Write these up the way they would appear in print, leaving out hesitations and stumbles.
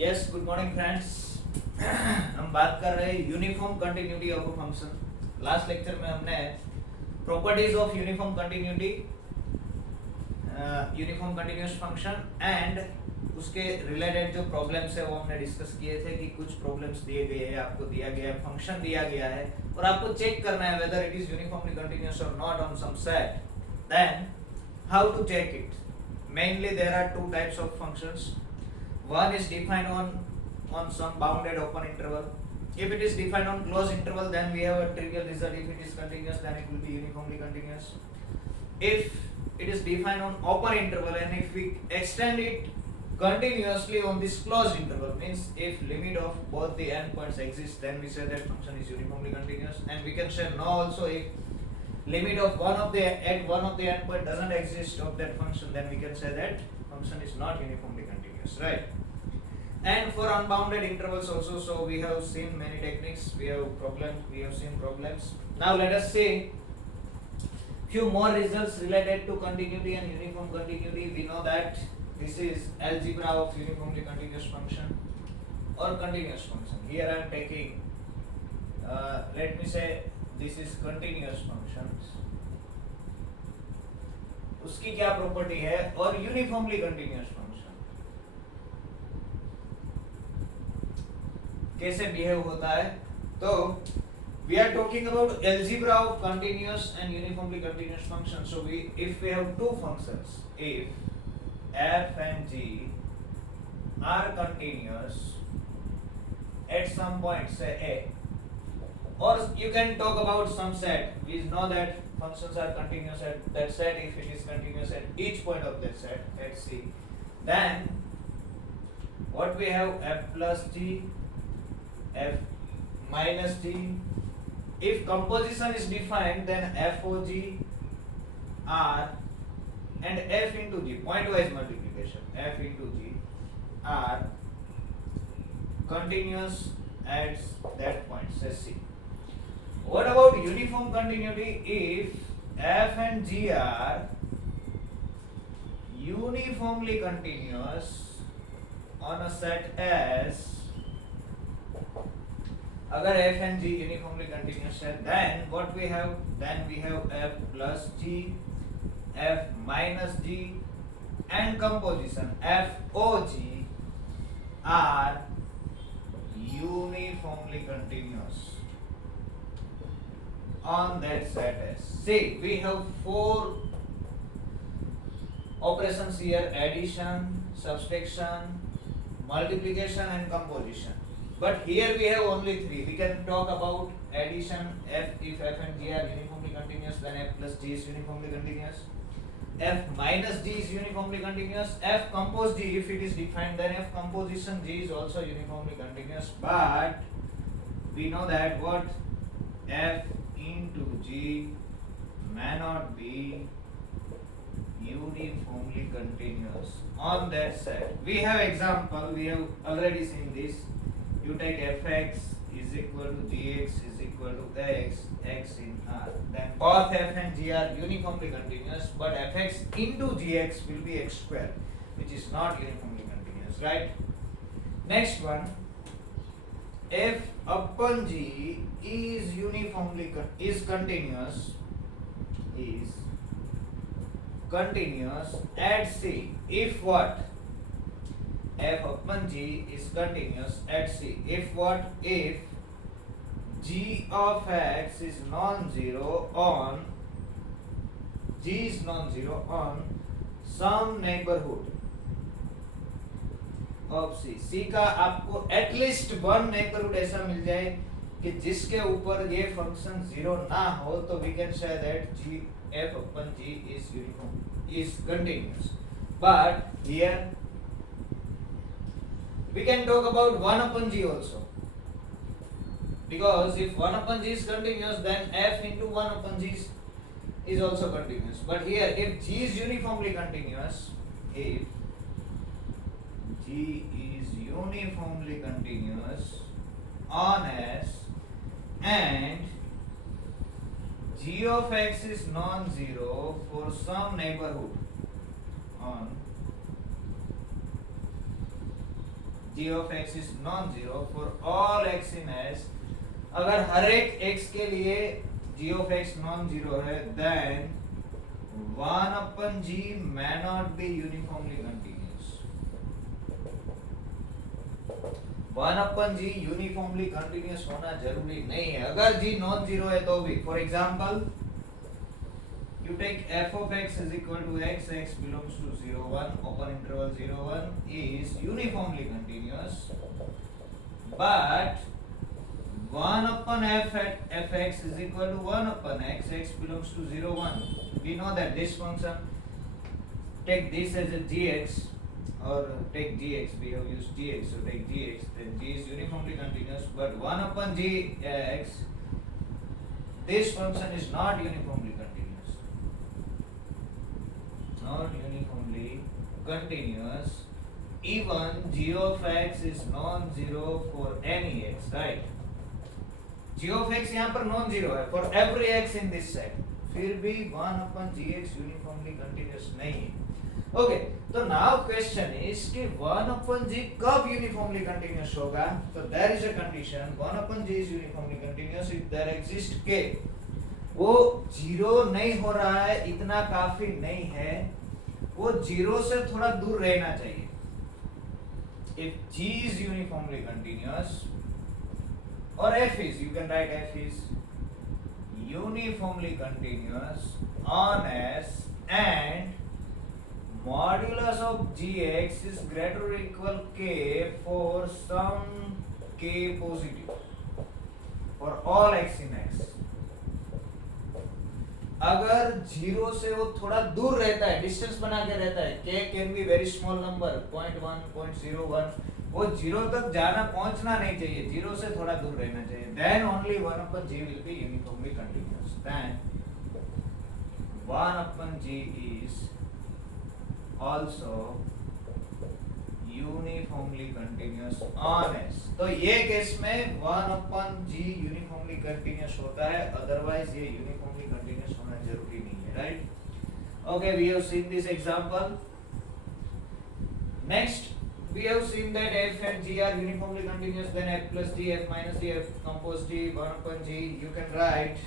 Yes, good morning friends. हम बात कर रहे हैं uniform continuity of a function. Last lecture में हमने properties of uniform continuity, uniform continuous function and उसके रिलेटेड जो प्रॉब्लम्स है वो हमने डिस्कस किए थे कि कुछ प्रॉब्लम्स दिए गए हैं, आपको दिया गया है, फंक्शन दिया गया है और आपको चेक करना है whether it is uniformly continuous और not on some set. Then how to check it? Mainly there are two types of functions. One is defined on some bounded open interval. If it is defined on closed interval, then we have a trivial result. If it is continuous, then it will be uniformly continuous. If it is defined on open interval and if we extend it continuously on this closed interval, means if limit of both the endpoints exists, then we say that function is uniformly continuous. And we can say no also if limit of one of the endpoint doesn't exist of that function, then we can say that function is not uniformly continuous, right? And for unbounded intervals also, so we have seen many techniques, we have seen problems. Now let us see few more results related to continuity and uniform continuity. We know that this is algebra of uniformly continuous function or continuous function. Here I am taking let me say this is continuous functions. उसकी क्या property है और uniformly continuous function कैसे behave होता है? तो we are talking about algebra of continuous and uniformly continuous functions. So if we have two functions, if f and g are continuous at some point, say a, or you can talk about some set. We know that functions are continuous at that set if it is continuous at each point of that set at c. Then what we have, f plus g, f minus g. If composition is defined, then f o g r and f into g, pointwise multiplication, f into g are continuous at that point, say c. What about uniform continuity? If f and g are uniformly continuous on a set S, अगर f and g uniformly continuous है, then what we have? Then we have f plus g, f minus g, and composition f o g are uniformly continuous on that set S. See, we have four operations here: addition, subtraction, multiplication, and composition. But here we have only three. We can talk about addition. If f and g are uniformly continuous, then f plus g is uniformly continuous. F minus g is uniformly continuous. F compose g, if it is defined, then f composition g is also uniformly continuous. But we know that what f into g may not be uniformly continuous on that set. We have example. We have already seen this. You take fx is equal to gx is equal to x in R. Then both f and g are uniformly continuous, but fx into gx will be x square, which is not uniformly continuous, right? Next one, f upon g is continuous at c if what? F upon g is continuous at c if what? If g of x is non-zero on some neighborhood of c. c का आपको at least one neighbourhood ऐसा मिल जाए कि जिसके ऊपर ये function zero ना हो, तो we can say that g f upon g is continuous. But here we can talk about 1 upon g also, because if 1 upon g is continuous, then f into 1 upon g is also continuous. But here if g is uniformly continuous, if g is uniformly continuous on S and g of x is non-zero for some neighborhood on g of x is non-zero for all x in S, अगर हर एक x के लिए g of x non-zero है, then 1 upon g may not be uniformly continuous. 1 upon g uniformly continuous होना जरूरी नहीं है. अगर g non-zero है तो भी, for example, you take f of x is equal to x belongs to 0 1 open interval 0 1 is uniformly continuous, but 1 upon f at fx is equal to 1 upon x belongs to 0 1. We know that this function, take this as a gx or take gx, we have used gx, so take gx, then g is uniformly continuous, but 1 upon g x, this function is not uniformly continuous. Not uniformly continuous, even g of x is non-zero for any x, right? g of x यहाँ पर non-zero है for every x in this set, फिर भी 1 upon gx uniformly continuous नहीं है. Okay, तो now question is कि 1 upon g कब uniformly continuous होगा? तो there is a condition 1 upon g is uniformly continuous if there exists k. वो जीरो नहीं हो रहा है, इतना काफी नहीं है, वो जीरो से थोड़ा दूर रहना चाहिए. If g is uniformly continuous or f is, you can write f is uniformly continuous on S and modulus of gx is greater or equal k for some k positive for all x in x. अगर zero से वो थोड़ा दूर रहता है, distance बना के रहता है, k can be very small number 0.1 0.01, वो जीरो तक जाना पहुंचना नहीं चाहिए, जीरो से थोड़ा दूर रहना चाहिए, then only 1 upon g will be uniformly continuous. Then 1 upon g is also uniformly continuous on S. तो ये केस में 1 upon g uniformly continuous होता है, otherwise ये uniformly continuous होना जरूरी नहीं है, right? Okay, we have seen this example. Next, we have seen that f and g are uniformly continuous, then f plus g, f minus g, f compose g, 1 upon g, you can write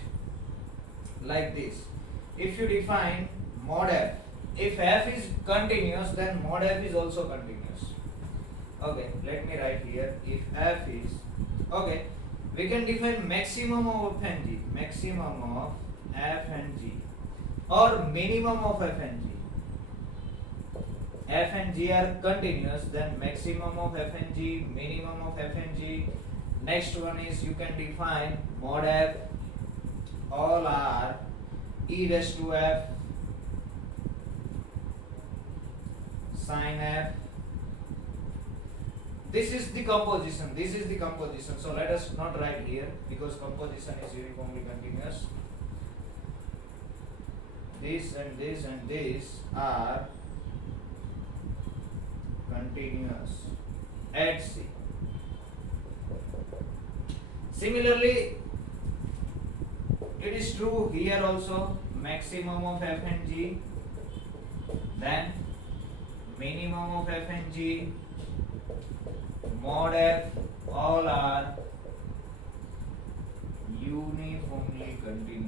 like this. If you define mod f, if f is continuous, then mod f is also continuous. Okay, let me write here. If f is, okay, we can define maximum of f and g, maximum of f and g, or minimum of f and g. F and g are continuous, then maximum of f and g, minimum of f and g. Next one is you can define mod f, all are e raised to f, sin f. This is the composition, this is the composition. So let us not write here because composition is uniformly continuous. This and this and this are continuous at C. Similarly, it is true here also, maximum of f and g, then minimum of f and g, mod f, all are uniformly continuous.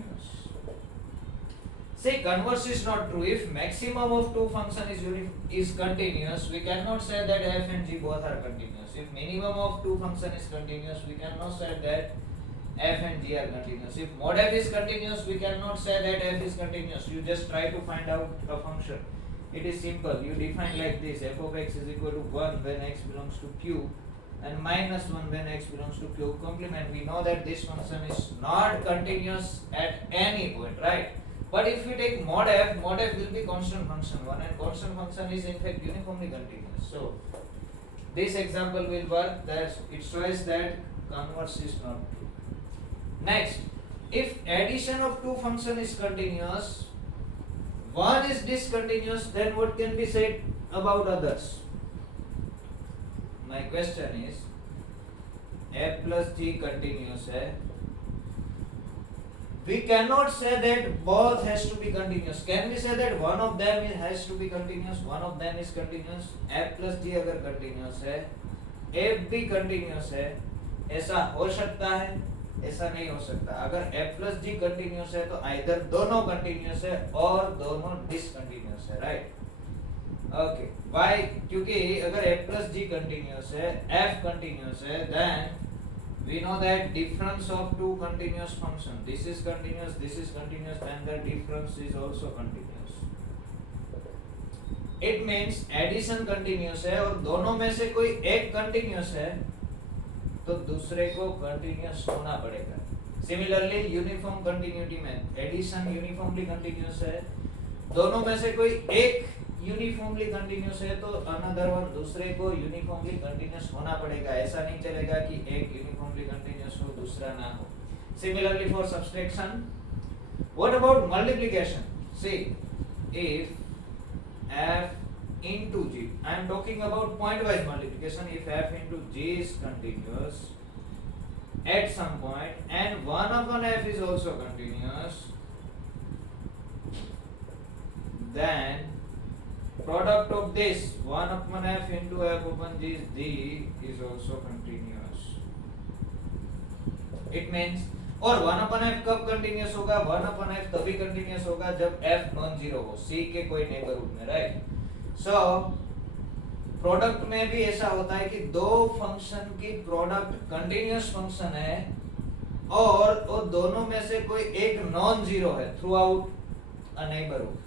Say converse is not true. If maximum of two function is continuous, we cannot say that f and g both are continuous. If minimum of two function is continuous, we cannot say that f and g are continuous. If mod f is continuous, we cannot say that f is continuous. You just try to find out a function. It is simple. You define like this: f of x is equal to 1 when x belongs to q, and minus 1 when x belongs to q complement. We know that this function is not continuous at any point, right? But if we take mod f will be constant function 1, and constant function is in fact uniformly continuous. So this example will work. That it shows that converse is not true. Next, if addition of two function is continuous, one is discontinuous, then what can be said about others? My question is, f plus g continuous hai. We cannot say that both has to be continuous. Can we say that one of them has to be continuous, one of them is continuous? F plus g अगर continuous है, f भी continuous है, ऐसा हो सकता है, ऐसा नहीं हो सकता। अगर f प्लस g कंटिन्यूअस है तो आइदर दोनों कंटिन्यूअस है और दोनों डिसकंटिन्यूअस है, राइट। Okay, why? क्योंकि अगर f प्लस g कंटिन्यूअस है, f कंटिन्यूअस है, then we know that difference of two continuous function, this is continuous, this is continuous, and the difference is also continuous. It means addition continuous है और दोनों में से कोई एक continuous है तो दूसरे को continuous होना पड़ेगा। Similarly uniform continuity में addition uniformly continuous है, दोनों में से कोई एक यूनिफॉर्मली कंटिन्यूअस है तो अनदर वन दूसरे को यूनिफॉर्मली कंटिन्यूअस होना पड़ेगा। ऐसा नहीं चलेगा कि एक यूनिफॉर्मली कंटिन्यूअस हो दूसरा ना हो। Similarly for subtraction, what about multiplication? See, if f into g, I am talking about point wise multiplication, if f into g is continuous at some point and 1 upon f is also continuous, then product of this 1 upon f into f upon g is also continuous. It means, और 1 upon f कब continuous होगा? 1 upon f तभी continuous होगा जब f non zero हो, c के कोई neighbourhood में, राइट। सो प्रोडक्ट में भी ऐसा होता है कि दो फंक्शन की प्रोडक्ट कंटिन्यूअस फंक्शन है और वो दोनों में से कोई एक नॉन जीरो है throughout a neighbourhood,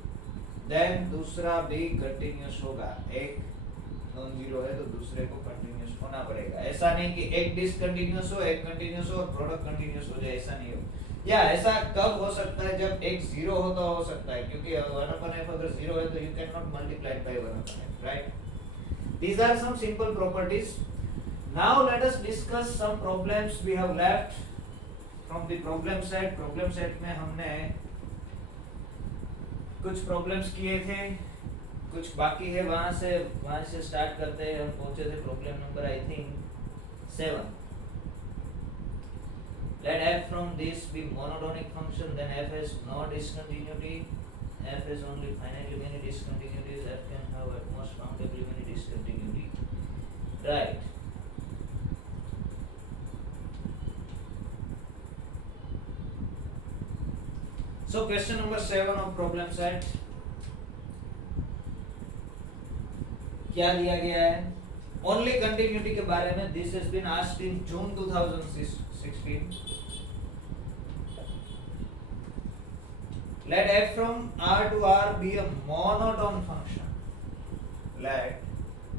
then दूसरा भी कंटिन्यूअस होगा। एक नॉन जीरो है तो दूसरे को कंटिन्यूअस होना पड़ेगा। ऐसा नहीं कि एक डिसकंटिन्यूअस हो, एक कंटिन्यूअस हो और प्रोडक्ट कंटिन्यूअस हो जाए, ऐसा नहीं हो। या ऐसा कब हो सकता है? जब एक जीरो हो तो हो सकता है, क्योंकि 1 upon f अगर जीरो है तो you can not multiply by 1 upon f, right. These are some simple properties. Now let us discuss some problems we have left from the problem set. Problem set में हमने कुछ problems किए थे, कुछ बाकी है। वहां से स्टार्ट करते हैं। हम पहुंचे थे problem number I think 7। Let f from this be monotonic function, then f has no discontinuity, f has only finitely many discontinuities, f can have at most countably many discontinuity, right? So question number 7 of problem set, क्या दिया गया है? Only continuity के बारे में। This has been asked in June 2016। Let f from R to R be a monotone function. Let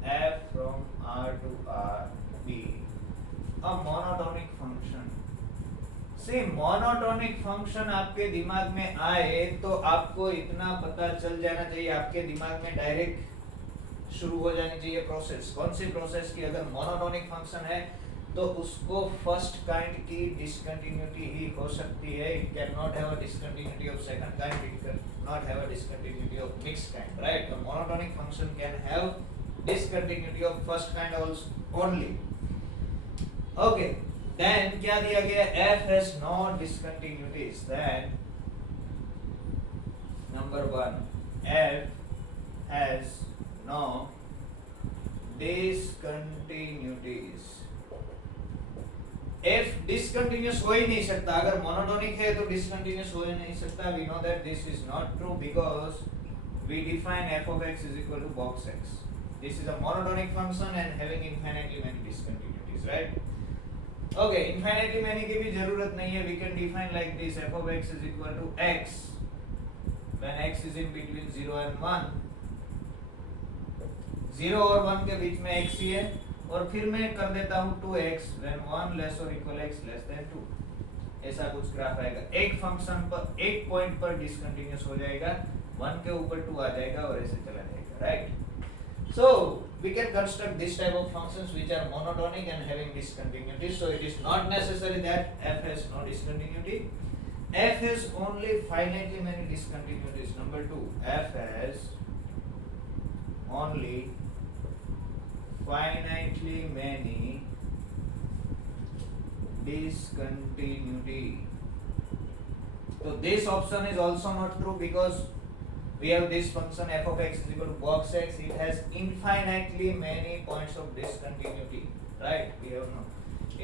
f from R to R be a monotonic function. See, monotonic function आपके दिमाग में आए तो आपको इतना पता चल जाना चाहिए, आपके दिमाग में डायरेक्ट शुरू हो जानी चाहिए प्रोसेस। कौन सी प्रोसेस की? अगर मोनोटोनिक फंक्शन है तो उसको फर्स्ट काइंड की डिसकंटिन्यूटी ही हो सकती है। It can not have a discontinuity of second kind, it can not have a discontinuity of mixed kind, right. The monotonic function can have discontinuity of first kind also only. Okay, then क्या दिया गया? f has no discontinuities, then number 1, f has no discontinuities। f discontinuous हो ही नहीं सकता। अगर monotonic है तो डिसकंटिन्यूअस हो ही नहीं सकता। We know that this is not true because we define f of x is equal to box x. This is a monotonic function and having infinitely many discontinuities, right? Okay, infinitely many की भी जरूरत नहीं है। We can define like this: f of x is equal to x when x is in between 0 and 1. 0 और 1 के बीच में x ही है, और फिर मैं कर देता हूँ 2x when 1 less or equal x less than 2। ऐसा कुछ ग्राफ आएगा। एक फंक्शन पर एक पॉइंट पर डिसकंटिन्यूअस हो जाएगा, 1 के ऊपर 2 आ जाएगा और ऐसे चला जाएगा, right. So we can construct this type of functions which are monotonic and having discontinuity. So it is not necessary that f has no discontinuity. F has only finitely many discontinuities. Number 2, f has only finitely many discontinuity. So this option is also not true because we have this function f of x is equal to box x. It has infinitely many points of discontinuity, right? We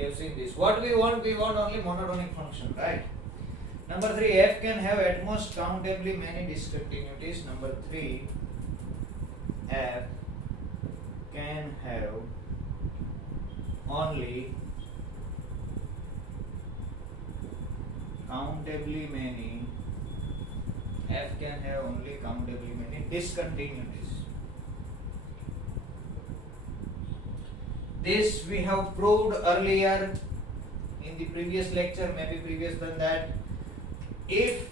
have seen this. What we want only monotonic function, right? Number 3, f can have at most countably many discontinuities. Number 3, f can have only countably many discontinuities. This we have proved earlier in the previous lecture, maybe previous than that. If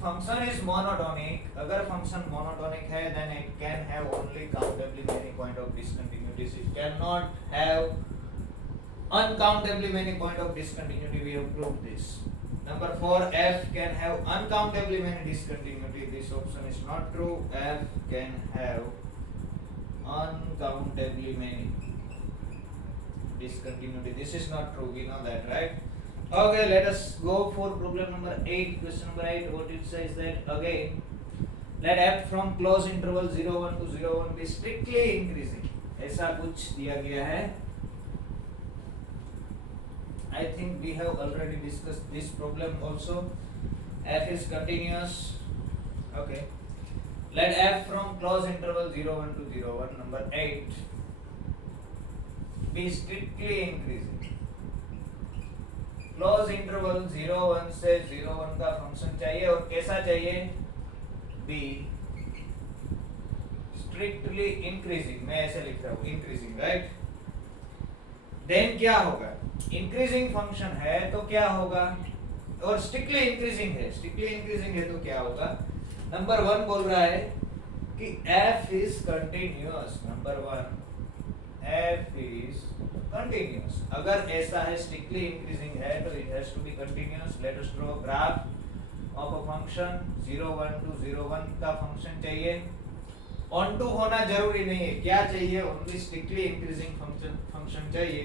function is monotonic, अगर function monotonic है, then it can have only countably many point of discontinuities. It cannot have uncountably many point of discontinuity. We have proved this. Number 4, f can have uncountably many discontinuity. This option is not true. F can have uncountably many discontinuity. This is not true. We know that, right? Okay, let us go for problem number 8. Question number 8. What it says that again, let f from close interval 0 1 to 0 1 be strictly increasing. ऐसा कुछ दिया गया है. I think we have already discussed this problem also. F is continuous. Okay. Let f from close interval 0 1 to 0 1. Number 8 be strictly increasing. Close interval 0 1 से 0 1 का function चाहिए और कैसा चाहिए? Be strictly increasing. मैं ऐसे लिख रहा हूँ इंक्रीजिंग, राइट? देन क्या होगा? इंक्रीजिंग फंक्शन है तो क्या होगा? और स्ट्रिक्टली इंक्रीजिंग है तो क्या होगा? नंबर 1 बोल रहा है कि f is continuous. Number 1, f is continuous. अगर ऐसा है strictly increasing है तो it has to be continuous. Let us draw a graph of a function 0 1 to 0 1 का फंक्शन चाहिए. on to होना जरूरी नहीं है. क्या चाहिए? only strictly increasing function चाहिए.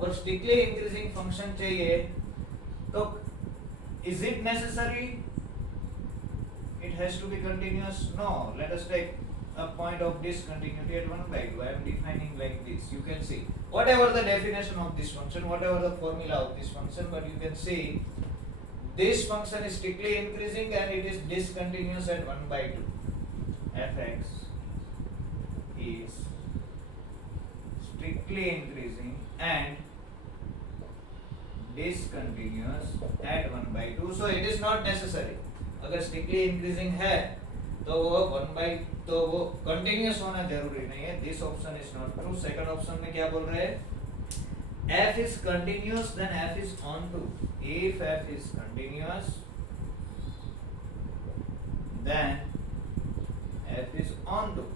और strictly increasing function चाहिए तो is it necessary it has to be continuous? No. Let us take a point of discontinuity at 1 by 2. I am defining like this. You can see whatever the definition of this function, whatever the formula of this function, but you can see this function is strictly increasing and it is discontinuous at 1 by 2. Fx is strictly increasing and discontinuous at 1 by 2. So it is not necessary. अगर strictly increasing है तो वो 1 by तो वो continuous होना जरूरी नहीं है. This option is not true. Second option में क्या बोल रहे हैं? f is continuous then f is onto. If f is continuous then f is onto.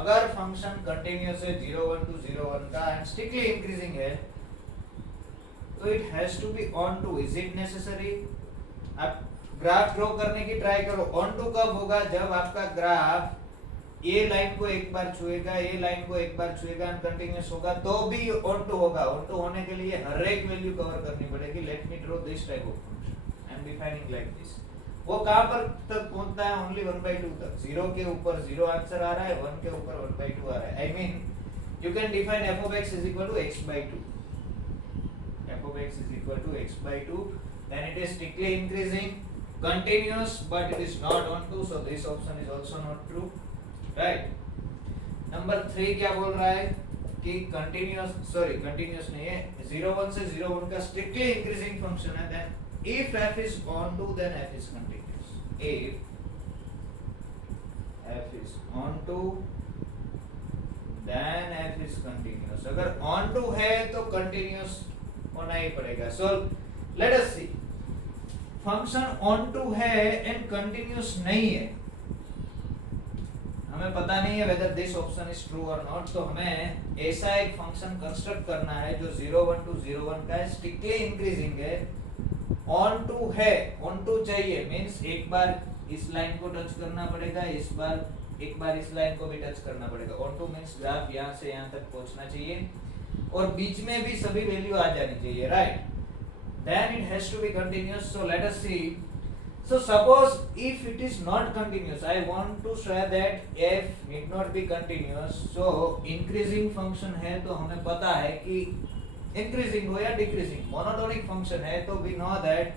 अगर फंक्शन कंटिन्यूअस है 0 1 to 0 1 का एंड स्ट्रिक्टली इंक्रीजिंग है तो it has to be onto. Is it necessary? आप ग्राफ ड्रॉ करने की try करो. onto कब होगा? जब आपका ग्राफ ये लाइन को एक बार छुएगा, ये लाइन को एक बार छुएगा एंड कंटिन्यूअस होगा तो भी onto होगा. onto होने के लिए हर एक वैल्यू कवर करनी पड़ेगी. Let me draw this type of function. I am defining like this. वो कहां पर तक पहुंचता है? ओनली 1 by 2 तक. 0 के ऊपर 0 आंसर आ रहा है, 1 के ऊपर 1 by 2 आ रहा है. I mean you can define f of x is equal to x by 2. f of x is equal to x by 2. then it is strictly increasing, continuous, but it is not onto, so this option is also not true, right? Number 3 क्या बोल रहा है कि continuous नहीं है. 0 1 से 0 1 का strictly increasing function है. Then if f is onto then f is continuous. If f is onto then f is continuous. अगर onto है तो continuous होना ही पड़ेगा. So let us see. Function onto है एंड कंटिन्यूअस नहीं है. हमें पता नहीं है whether this option is true or not. तो हमें ऐसा एक फंक्शन कंस्ट्रक्ट करना है जो 0 1 to 0 1 का है, स्ट्रिक्टली इंक्रीजिंग है, onto है. onto चाहिए मींस एक बार इस लाइन को टच करना पड़ेगा, एक बार इस लाइन को भी टच करना पड़ेगा. onto मींस ग्राफ यहाँ से यहाँ तक पहुंचना चाहिए और बीच में भी सभी वैल्यू आ जानी चाहिए, right? Then it has to be continuous. So let us see. So suppose if it is not continuous, I want to show that f need not be continuous. So increasing function है तो हमें पता है कि increasing हो या decreasing, monotonic function है तो we know that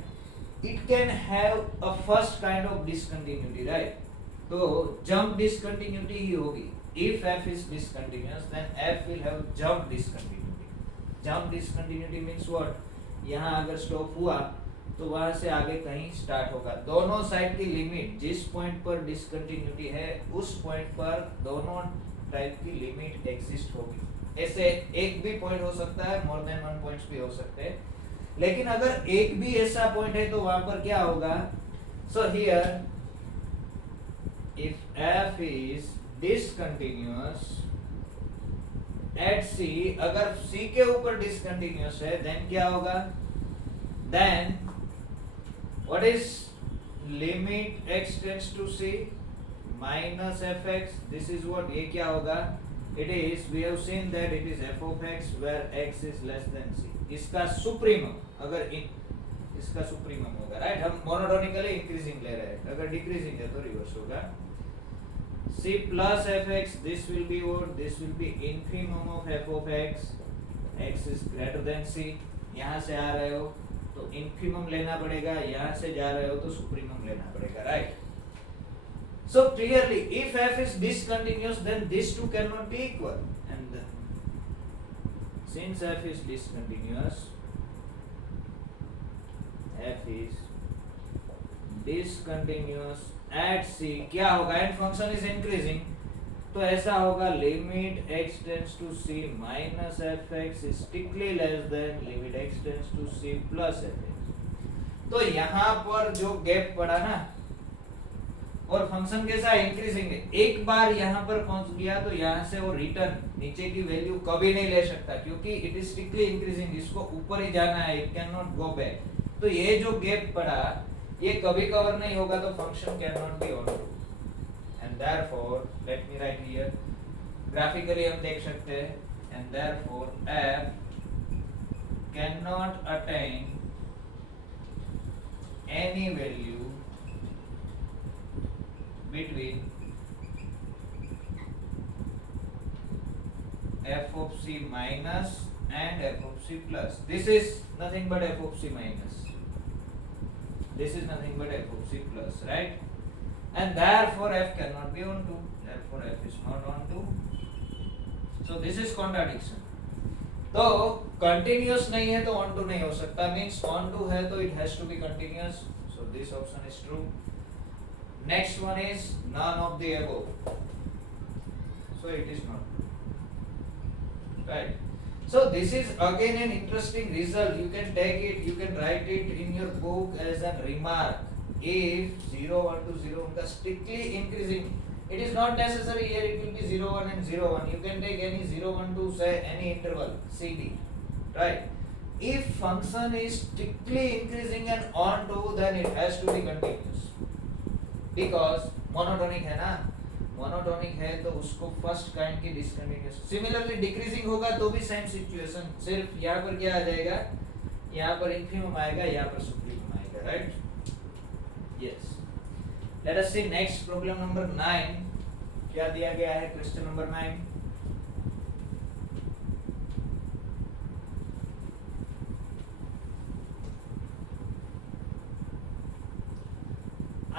it can have a first kind of discontinuity, right? तो jump discontinuity ही होगी. If f is discontinuous, then f will have jump discontinuity. Jump discontinuity means what? यहाँ अगर stop हुआ तो वहां से आगे कहीं स्टार्ट होगा. दोनों साइड की लिमिट जिस पॉइंट पर डिसकंटिन्यूटी है उस पॉइंट पर दोनों टाइप की लिमिट एग्जिस्ट होगी. ऐसे एक भी पॉइंट हो सकता है, मोर देन वन पॉइंट्स भी हो सकते हैं, लेकिन अगर एक भी ऐसा पॉइंट है तो वहां पर क्या होगा? So here if f is discontinuous at c, अगर c के ऊपर डिसकंटिन्यूअस है देन क्या होगा? Then what is limit x tends to c minus fx? This is what, ये क्या होगा? It is, we have seen that it is f of x where x is less than c. इसका supremum, अगर इसका supremum होगा, right? हम monotonically increasing ले रहे हैं, अगर डिक्रीजिंग है तो रिवर्स होगा. c plus fx, this will be what? This will be infimum of f of x. x is greater than c. यहाँ से आ रहे हो तो infimum लेना पड़ेगा, यहाँ से जा रहे हो तो supremum लेना पड़ेगा, right? So clearly, if f is discontinuous, then these two cannot be equal, and since f is discontinuous, f is discontinuous at c, क्या होगा? And function is increasing, तो ऐसा होगा limit x tends to c minus fx is strictly less than limit x tends to c plus fx. तो यहाँ पर जो gap पड़ा ना, और फंक्शन कैसा इंक्रीजिंग है, एक बार यहाँ पर पहुंच गया तो यहाँ से वो रिटर्न नीचे की वैल्यू कभी नहीं ले सकता, क्योंकि इट इज स्ट्रिक्टली इंक्रीजिंग, इसको ऊपर ही जाना है, it can not go back. तो ये जो गैप पड़ा ये कभी कवर नहीं होगा, तो function can not be onto. And therefore, let me write here, graphically हम देख सकते हैं, and therefore f cannot attain any value between f of c minus and f of c plus. This is nothing but f of c minus. This is nothing but f of c plus, right? And therefore f cannot be onto, therefore f is not onto. So this is contradiction. तो continuous नहीं है तो onto नहीं हो सकता, means onto है तो it has to be continuous. So this option is true. Next one is none of the above. So it is not true, right? So this is again an interesting result. You can take it, you can write it in your book as a remark. If 0 1 to 0 1 strictly increasing, it is not necessary here it will be 0 1 and 0 1. You can take any 0 1 to say any interval cd, right? If function is strictly increasing and on to, then it has to be continuous, because monotonic है ना, monotonic है तो उसको first kind की discontinuous. Similarly decreasing होगा तो भी same situation, सिर्फ यहाँ पर क्या आ जाएगा, यहाँ पर इंफिमम आएगा, यहाँ पर सुप्रीमम आएगा, right? Yes. Let us see next problem number 9. क्या दिया गया है क्वेश्चन नंबर 9?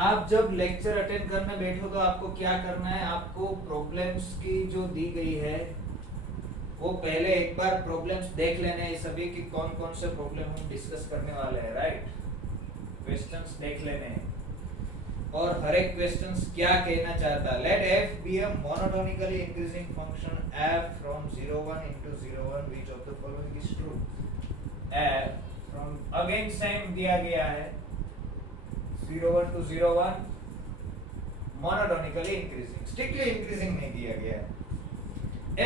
आप जब लेक्चर अटेंड करने बैठो तो आपको क्या करना है, आपको प्रॉब्लम्स की जो दी गई है वो पहले एक बार प्रॉब्लम्स देख लेने हैं सभी की, कौन कौन से प्रॉब्लम हम डिस्कस करने वाले हैं, राइट? क्वेश्चंस देख लेने हैं और हर एक क्वेश्चंस क्या कहना चाहता है. Let f be a monotonically increasing function f from 0 1 into 0 1, which of the following is true? f from, again same दिया गया है, 0 1 to 0 1 monotonically increasing, strictly increasing नहीं दिया गया है.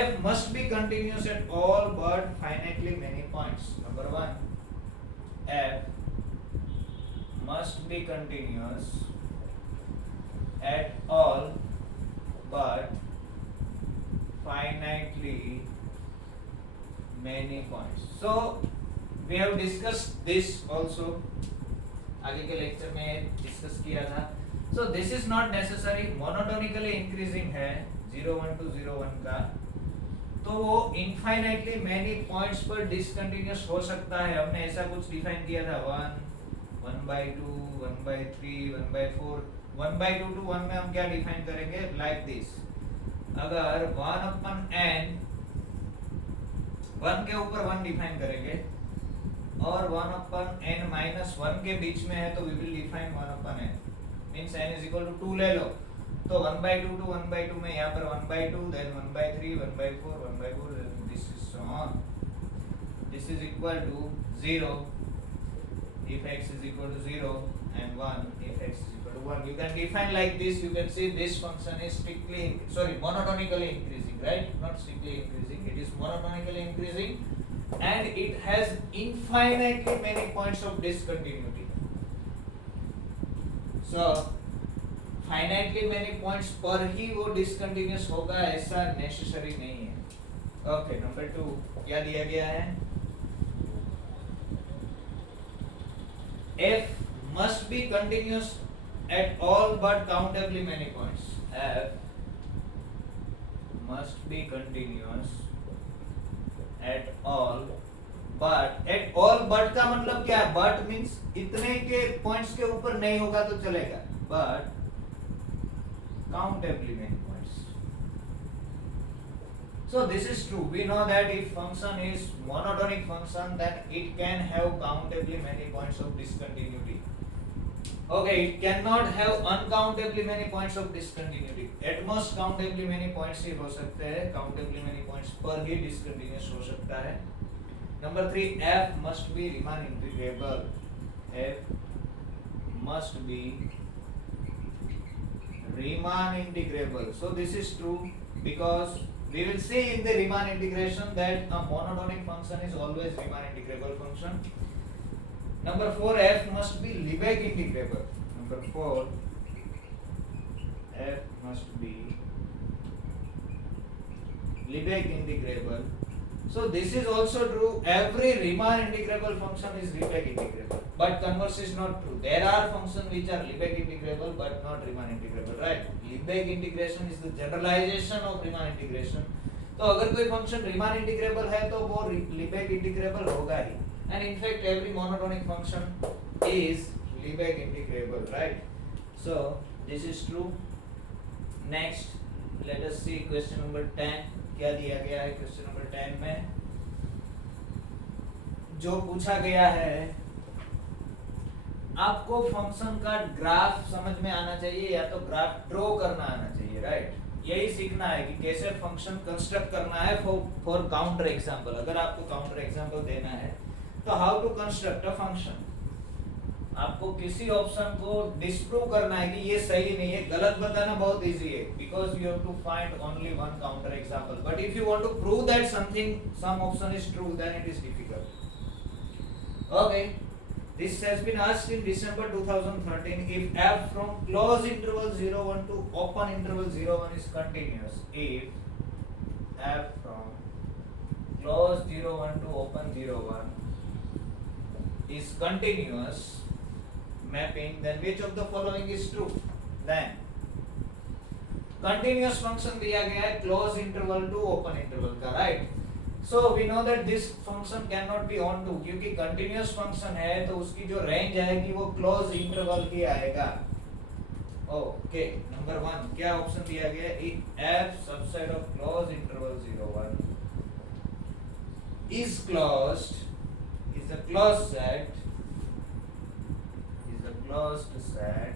f must be continuous at all but finitely many points. Number 1, f must be continuous at all but finitely many points. So we have discussed this also. आगे के lecture में discuss किया था. So this is not necessary. Monotonically increasing है 0 1 to 0 1 का, तो वो infinitely many points पर डिसकंटिन्यूअस हो सकता है. हमने ऐसा कुछ डिफाइन किया था 1 1/2 1/3 1/4. 1/2 to 1 में हम क्या डिफाइन करेंगे लाइक दिस. अगर 1/n 1 के ऊपर 1 डिफाइन करेंगे और 1/n-1 के बीच में है तो we will define 1/n means n is equal to 2 ले लो. तो 1/2 to 1/2 में यहाँ पर 1/2 then 1/3 1/4 1/4 this is so on. This is equal to 0 if x is equal to 0 and 1 if x is equal to 1. You can define like this. You can see this function is monotonically increasing, right? Not strictly increasing. It is monotonically increasing and it has infinitely many points of discontinuity. So finitely many points पर ही वो discontinuous होगा ऐसा necessary नहीं है. Okay, number 2 क्या दिया गया है. f must be continuous at all but countably many points. f must be continuous at all but का मतलब क्या है. but means इतने के पॉइंट्स के ऊपर नहीं होगा तो चलेगा, but countably many points. So this is true. We know that if function is monotonic function then it can have countably many points of discontinuity. Okay, it cannot have uncountably many points of discontinuity. At most countably many points ही हो सकते हैं. countably many points पर ही discontinuous हो सकता है. Number 3, f must be Riemann integrable. f must be Riemann integrable. So this is true because we will see in the Riemann integration that a monotonic function is always Riemann integrable function. Number 4, f must be Lebesgue integrable. Number 4, f must be Lebesgue integrable. So this is also true. Every Riemann integrable function is Lebesgue integrable. But converse is not true. There are functions which are Lebesgue integrable but not Riemann integrable, right? Lebesgue integration is the generalization of Riemann integration. तो अगर कोई function Riemann integrable है तो वो Lebesgue integrable होगा ही. And in fact every monotonic function is Lebesgue integrable, right? So this is true. Next, let us see question number 10. क्या दिया गया है क्वेश्चन नंबर 10 में. जो पूछा गया है आपको फंक्शन का ग्राफ समझ में आना चाहिए या तो ग्राफ ड्रॉ करना आना चाहिए, राइट? यही सीखना है कि कैसे फंक्शन कंस्ट्रक्ट करना है फॉर काउंटर एग्जांपल. अगर आपको काउंटर एग्जांपल देना है तो how to construct a function. आपको किसी ऑप्शन को डिस्प्रूव करना है कि ये सही नहीं है, गलत बताना बहुत इजी है because you have to find only one counter example. But if you want to prove that some option is true then it is difficult. Okay, this has been asked in December 2013. If f from close interval 0 1 to open interval 0 1 is continuous, if f from close 0 1 to open 0 1 is continuous mapping, then which of the following is true? Then continuous function दिया गया है close interval to open interval का, right? So we know that this function cannot be on to, क्योंकि continuous function है तो उसकी जो range आएगी वो close interval की आएगा. Okay, number 1 क्या ऑप्शन दिया गया है. f subset of close interval 0 1 is closed, is a closed set, is a closed set,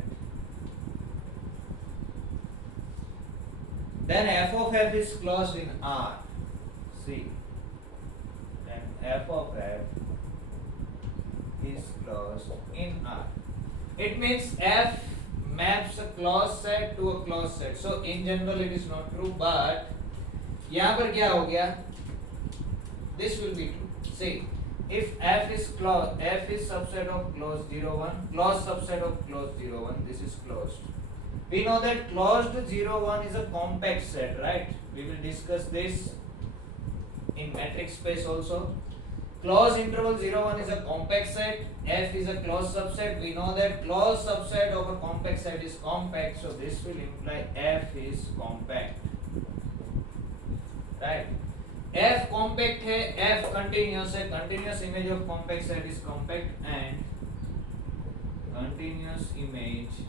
then f of f is closed in R. See, then f of f is closed in R. It means f maps a closed set to a closed set. So in general it is not true, but यहाँ पर क्या हो गया? This will be true. See, if f is closed, f is subset of closed 0 1, closed subset of closed 0 1, this is closed. We know that closed 0 1 is a compact set, right? We will discuss this in matrix space also. Closed interval 0 1 is a compact set. F is a closed subset. We know that closed subset of a compact set is compact, so this will imply F is compact. Right? F compact है, F continuous है. Continuous image of compact set is compact, and continuous image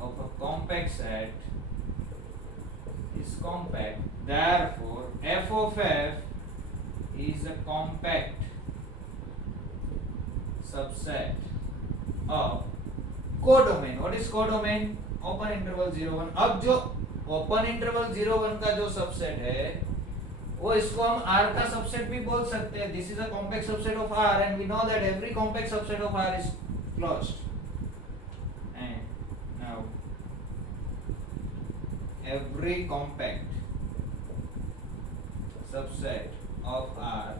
of a compact set is compact. Therefore, F of F is a compact subset of codomain. What is codomain? Open interval 0 1. अब जो open interval 0 1 का जो subset है वो इसको हम R का subset भी बोल सकते हैं. This is a compact subset of R and we know that every compact subset of R is closed. And now every compact subset of R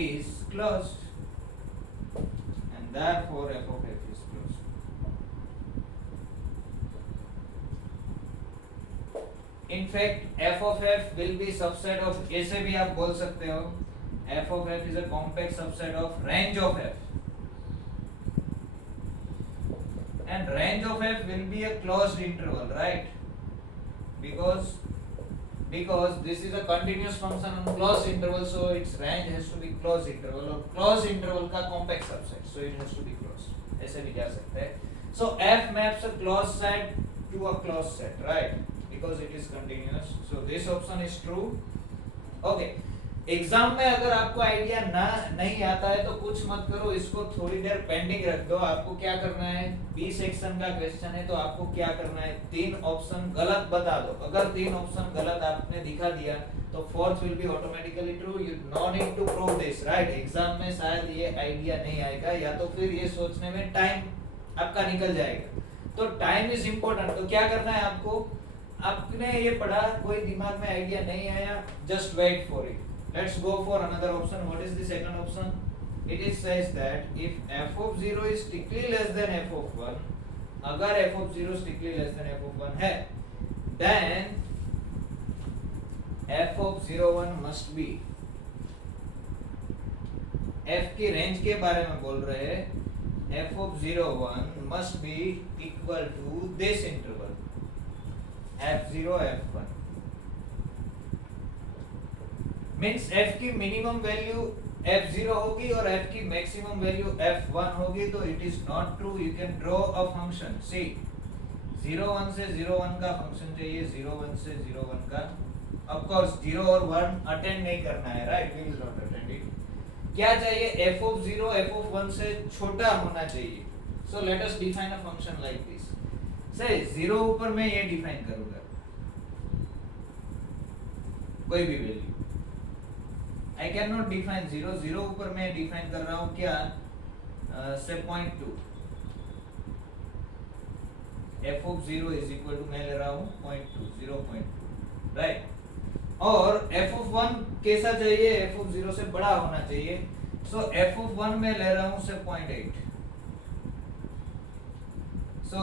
is closed, and therefore f of f is closed. In fact, f of f will be subset of, ऐसे भी आप बोल सकते हो, f of f is a compact subset of range of f, and range of f will be a closed interval, right? Because this is a continuous function on closed interval, so its range has to be closed interval, और closed interval का compact subset, so it has to be closed. ऐसे भी जा सकते हैं. So f maps a closed set to a closed set, right? Because it is continuous, so this option is true. Okay. Exam में अगर आपको idea नहीं आता है तो कुछ मत करो, इसको थोड़ी देर पेंडिंग रख दो. आपको क्या करना है, बी सेक्शन का क्वेश्चन है तो आपको क्या करना है, 3 ऑप्शन गलत बता दो. अगर 3 ऑप्शन गलत आपने दिखा दिया तो fourth will be automatically true. You no need to prove this, right? Exam में शायद ये आइडिया नहीं आएगा, या तो फिर ये सोचने में टाइम आपका निकल जाएगा. तो टाइम इज इंपॉर्टेंट. तो क्या करना है आपको, आपने ये पढ़ा, कोई दिमाग में आइडिया नहीं आया, just wait for it. Let's go for another option. What is the second option? It is says that if f of 0 is strictly less than f of 1, अगर f of 0 strictly less than f of 1 है, then f of 0 1 must be, f की range के बारे में बोल रहे हैं, f of 0 1 must be equal to this interval f0 f1. Means f की मिनिमम वैल्यू f0 होगी और f की मैक्सिमम वैल्यू f1 होगी. तो it is not true. You can draw a function. C 0 1 से 0 1 का फंक्शन चाहिए, 0 1 से 0 1 का. ऑफ कोर्स 0 और 1 अटेंड नहीं करना है, right? We will not attend it. क्या चाहिए, f of 0 f of 1 से छोटा होना चाहिए. सो let us define a function like this. से 0 ऊपर मैं ये डिफाइन करूंगा, कोई भी वैल्यू. I cannot define 0. 0 ऊपर मैं डिफाइन कर रहा हूँ क्या, से 0.2. f of 0 is equal to मैं ले रहा हूँ 0.2, 0.2, राइट? और f of 1 कैसा चाहिए, f of 0 से बड़ा होना चाहिए. सो f of 1 मैं ले रहा हूँ से 0.8. सो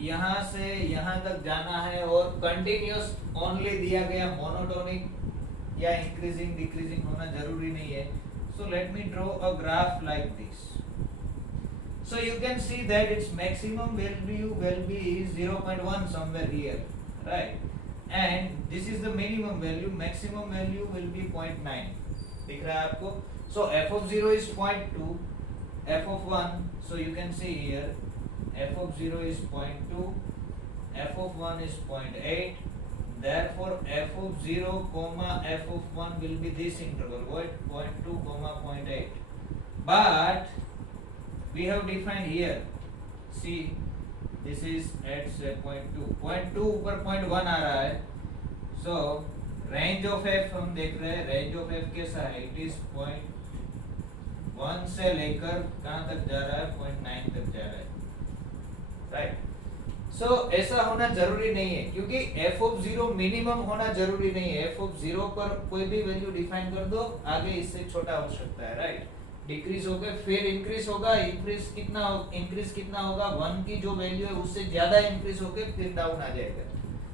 यहाँ से यहाँ तक जाना है, और कंटिन्यूअस ओनली दिया गया, मोनोटोनिक या इंक्रीजिंग डिक्रीजिंग होना जरूरी नहीं है. So let me draw a graph like this. So you can see that its maximum value will be 0.1 somewhere here, right? And this is the minimum value. Maximum value will be 0.9. दिख रहा है आपको? So f of 0 is 0.2, f of 1, so you can see here f of 0 is 0.2, f of 1 is 0.8. Therefore f of 0 comma f of 1 will be this interval, what, 0.2 comma 0.8. But we have defined here, see this is at say 0.2, 0.2 ऊपर 0.1 आ रहा है. So range of f हम देख रहे हैं, range of f कैसा है, it is 0.1 से लेकर कहाँ तक जा रहा है, 0.9 तक जा रहा है, राइट? सो ऐसा होना जरूरी नहीं है, क्योंकि f of 0 मिनिमम होना जरूरी नहीं है. f of 0 पर कोई भी वैल्यू डिफाइन कर दो, आगे इससे छोटा हो सकता है, राइट? डिक्रीज होगा, फिर इंक्रीज होगा. इंक्रीज कितना होगा, 1 की जो वैल्यू है उससे ज्यादा इंक्रीज होकर फिर डाउन आ जाएगा.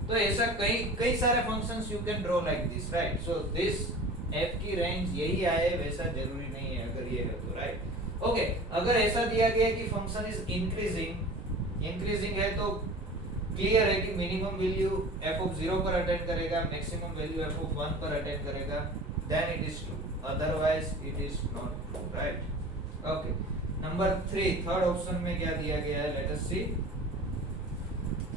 तो ऐसा कई सारे functions you can draw like this, right? So this f की रेंज यही आए वैसा जरूरी नहीं है अगर ये है तो, राइट। ओके, अगर ऐसा दिया गया कि फंक्शन इज इंक्रीजिंग है तो क्लियर है कि मिनिमम वैल्यू f ऑफ 0 पर अटेंड करेगा, मैक्सिमम वैल्यू f ऑफ 1 पर अटेंड करेगा, then it is true, otherwise it is not true, right. Okay, number 3, third option में क्या दिया गया है, let us see.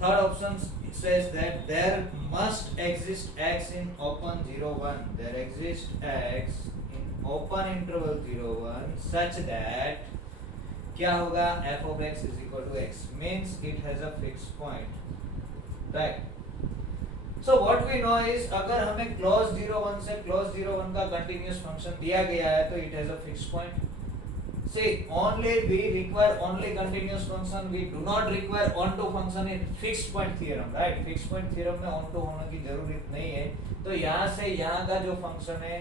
Third option says that there must exist x in open 0 1, there exists x in open interval 0 1 such that क्या होगा, f of x is equal to x, means it has a fixed point, right? So what we know is अगर हमें close 0 1 से close 0 1 का continuous function दिया गया है तो it has a fixed point. See, only we require only continuous function, we do not require onto function in fixed point theorem, right? fixed point theorem में onto होने की जरूरत नहीं है, तो यहाँ से यहाँ का जो फंक्शन है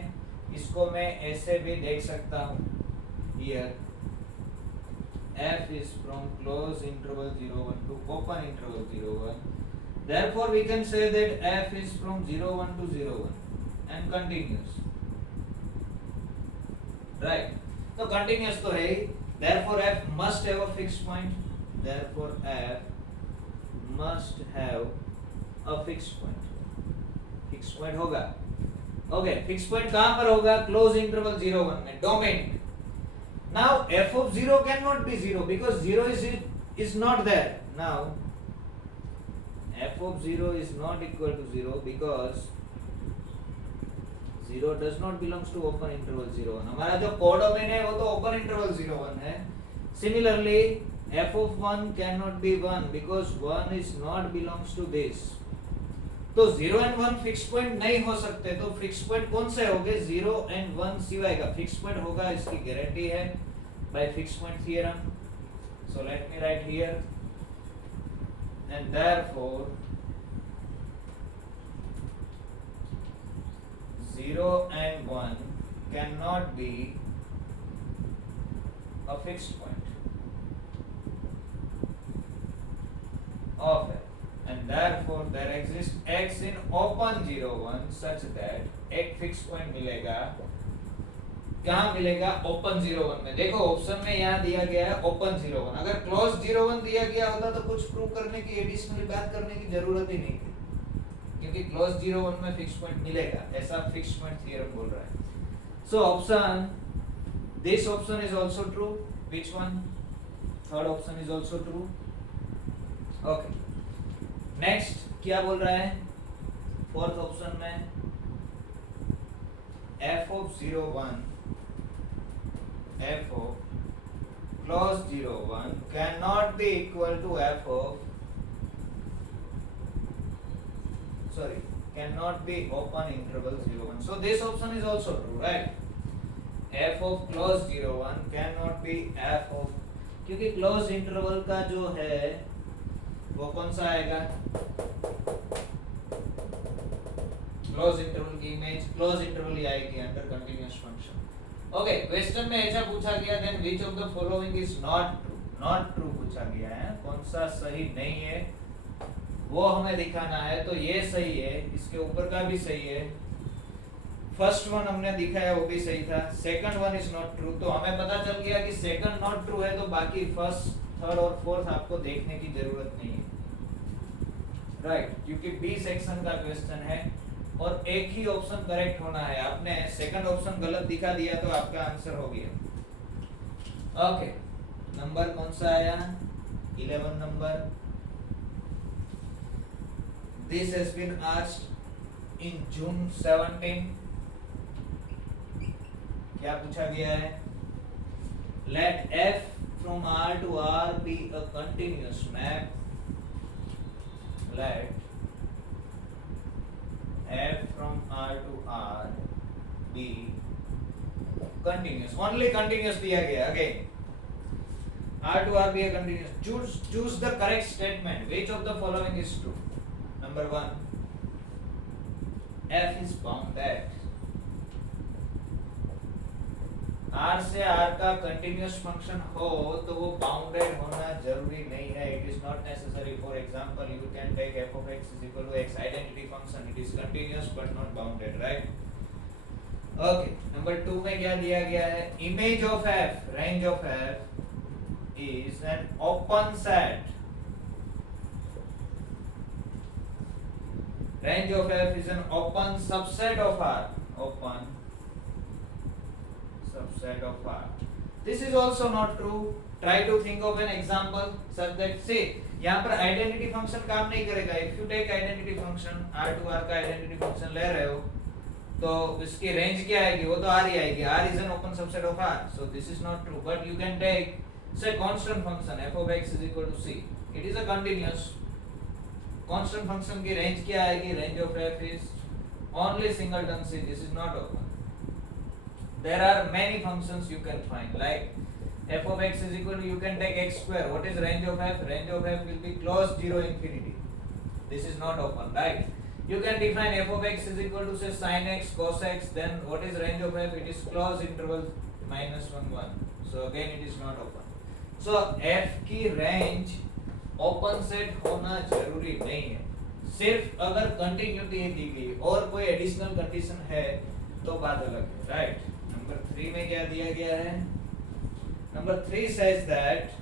इसको मैं ऐसे भी देख सकता हूँ, here f is from close interval 0 1 to open interval 0 1, therefore we can say that f is from 0 1 to 0 1 and continuous, right? तो continuous तो है ही, therefore f must have a fixed point, therefore f must have a fixed point, fixed point होगा। Okay, fixed point कहाँ पर होगा, close interval 0 1 में, domain. Now f of 0 cannot be 0 because 0 is not there. Now f of 0 is not equal to 0 because 0 does not belongs to open interval 0 1. हमारा जो codomain है वो तो open interval 0 1 है। Similarly f of 1 cannot be 1 because 1 is not belongs to this. तो 0 and 1 fix point नहीं हो सकते, तो फिक्स पॉइंट कौन से होंगे, 0 and 1 सिवाय का फिक्स पॉइंट होगा, इसकी गारंटी है by fix point theorem. So let me right here and therefore 0 and 1 cannot be a fixed point of f, and therefore there exists x in open 0 1 such that एक fix point मिलेगा, कहाँ मिलेगा, open 0 1 में। देखो option में यहाँ दिया गया है ओपन 0 1, अगर क्लोज 0 1 दिया गया होता तो कुछ प्रूव करने की, एडिशनली बात करने की जरूरत ही नहीं थी, क्योंकि क्लोज 0 1 में फिक्स पॉइंट मिलेगा, ऐसा फिक्स पॉइंट थ्योरम बोल रहा है। So option, this option is also true, which one, third option is also true. Okay, next क्या बोल रहा है, फोर्थ ऑप्शन में f of 0 1, f of close 0 1 cannot be equal to f of, sorry, cannot be open interval 0 1. So this option is also true, right? f of close 0 1 cannot be f of, क्योंकि close interval का जो है वो कौन सा आएगा, close interval की image close interval ही आएगी under continuous function. Okay, question में ऐसा पूछा गया, then which of the following is not true, not true पूछा गया है, कौन सा सही नहीं है वो हमें दिखाना है। तो ये सही है, इसके ऊपर का भी सही है, फर्स्ट वन हमने दिखाया वो भी सही था, second one is not true. तो हमें पता चल गया कि सेकंड नॉट ट्रू है, तो बाकी फर्स्ट थर्ड और फोर्थ आपको देखने की जरूरत नहीं है, राइट? क्योंकि बी सेक्शन का क्वेश्चन है और एक ही ऑप्शन करेक्ट होना है, आपने सेकंड ऑप्शन गलत दिखा दिया तो आपका आंसर हो गया। ओके, नंबर कौन सा आया, 11 number. This has been asked in June 17। क्या पूछा गया है, let f from R to R be a continuous map, let f from R to R be continuous, only continuous दिया गया, again R to R be a continuous, choose the correct statement, which of the following is true? Number 1, f is bounded, R से R का continuous function हो तो वो bounded होना जरूरी नहीं है, it is not necessary. For example you can take f of x is equal to x identity function, it is continuous but not bounded, right? Okay, number 2 में क्या दिया गया है? Image of f, range of f is an open set, range of f is an open subset of R, open subset of R. This is also not true. Try to think of an example such that, say, यहाँ पर identity function काम नहीं करेगा. If you take identity function R to R का identity function ले रहे हो तो इसकी रेंज क्या आएगी? वो तो R ही आएगी. R is an open subset of R, so this is not true. But you can take, say, constant function f of x is equal to c. It is a continuous. Constant function की range क्या आएगी? Range of f is only singleton c. This is not open. There are many functions you can find, like f of x is equal to, you can take x square. What is range of f? Range of f will be closed 0 infinity. This is not open, right? You can define f of x is equal to, say, sin x cos x. Then what is range of f? It is closed interval -1 1. So again it is not open. So f की range open set होना जरूरी नहीं है. सिर्फ अगर continuity दी गई और कोई एडिशनल कंडीशन है तो बात अलग है, राइट? नंबर 3 में क्या दिया गया है? Number 3 says that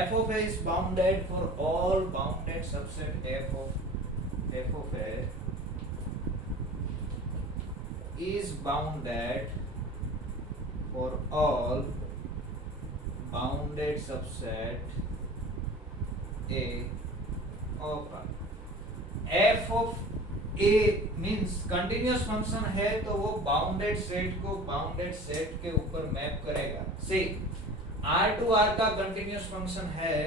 f of a is bounded for all bounded subset f of a is bounded for all bounded subset a of R. f of a means continuous function है तो वो bounded set को bounded set के ऊपर map करेगा. See R to R का continuous function है,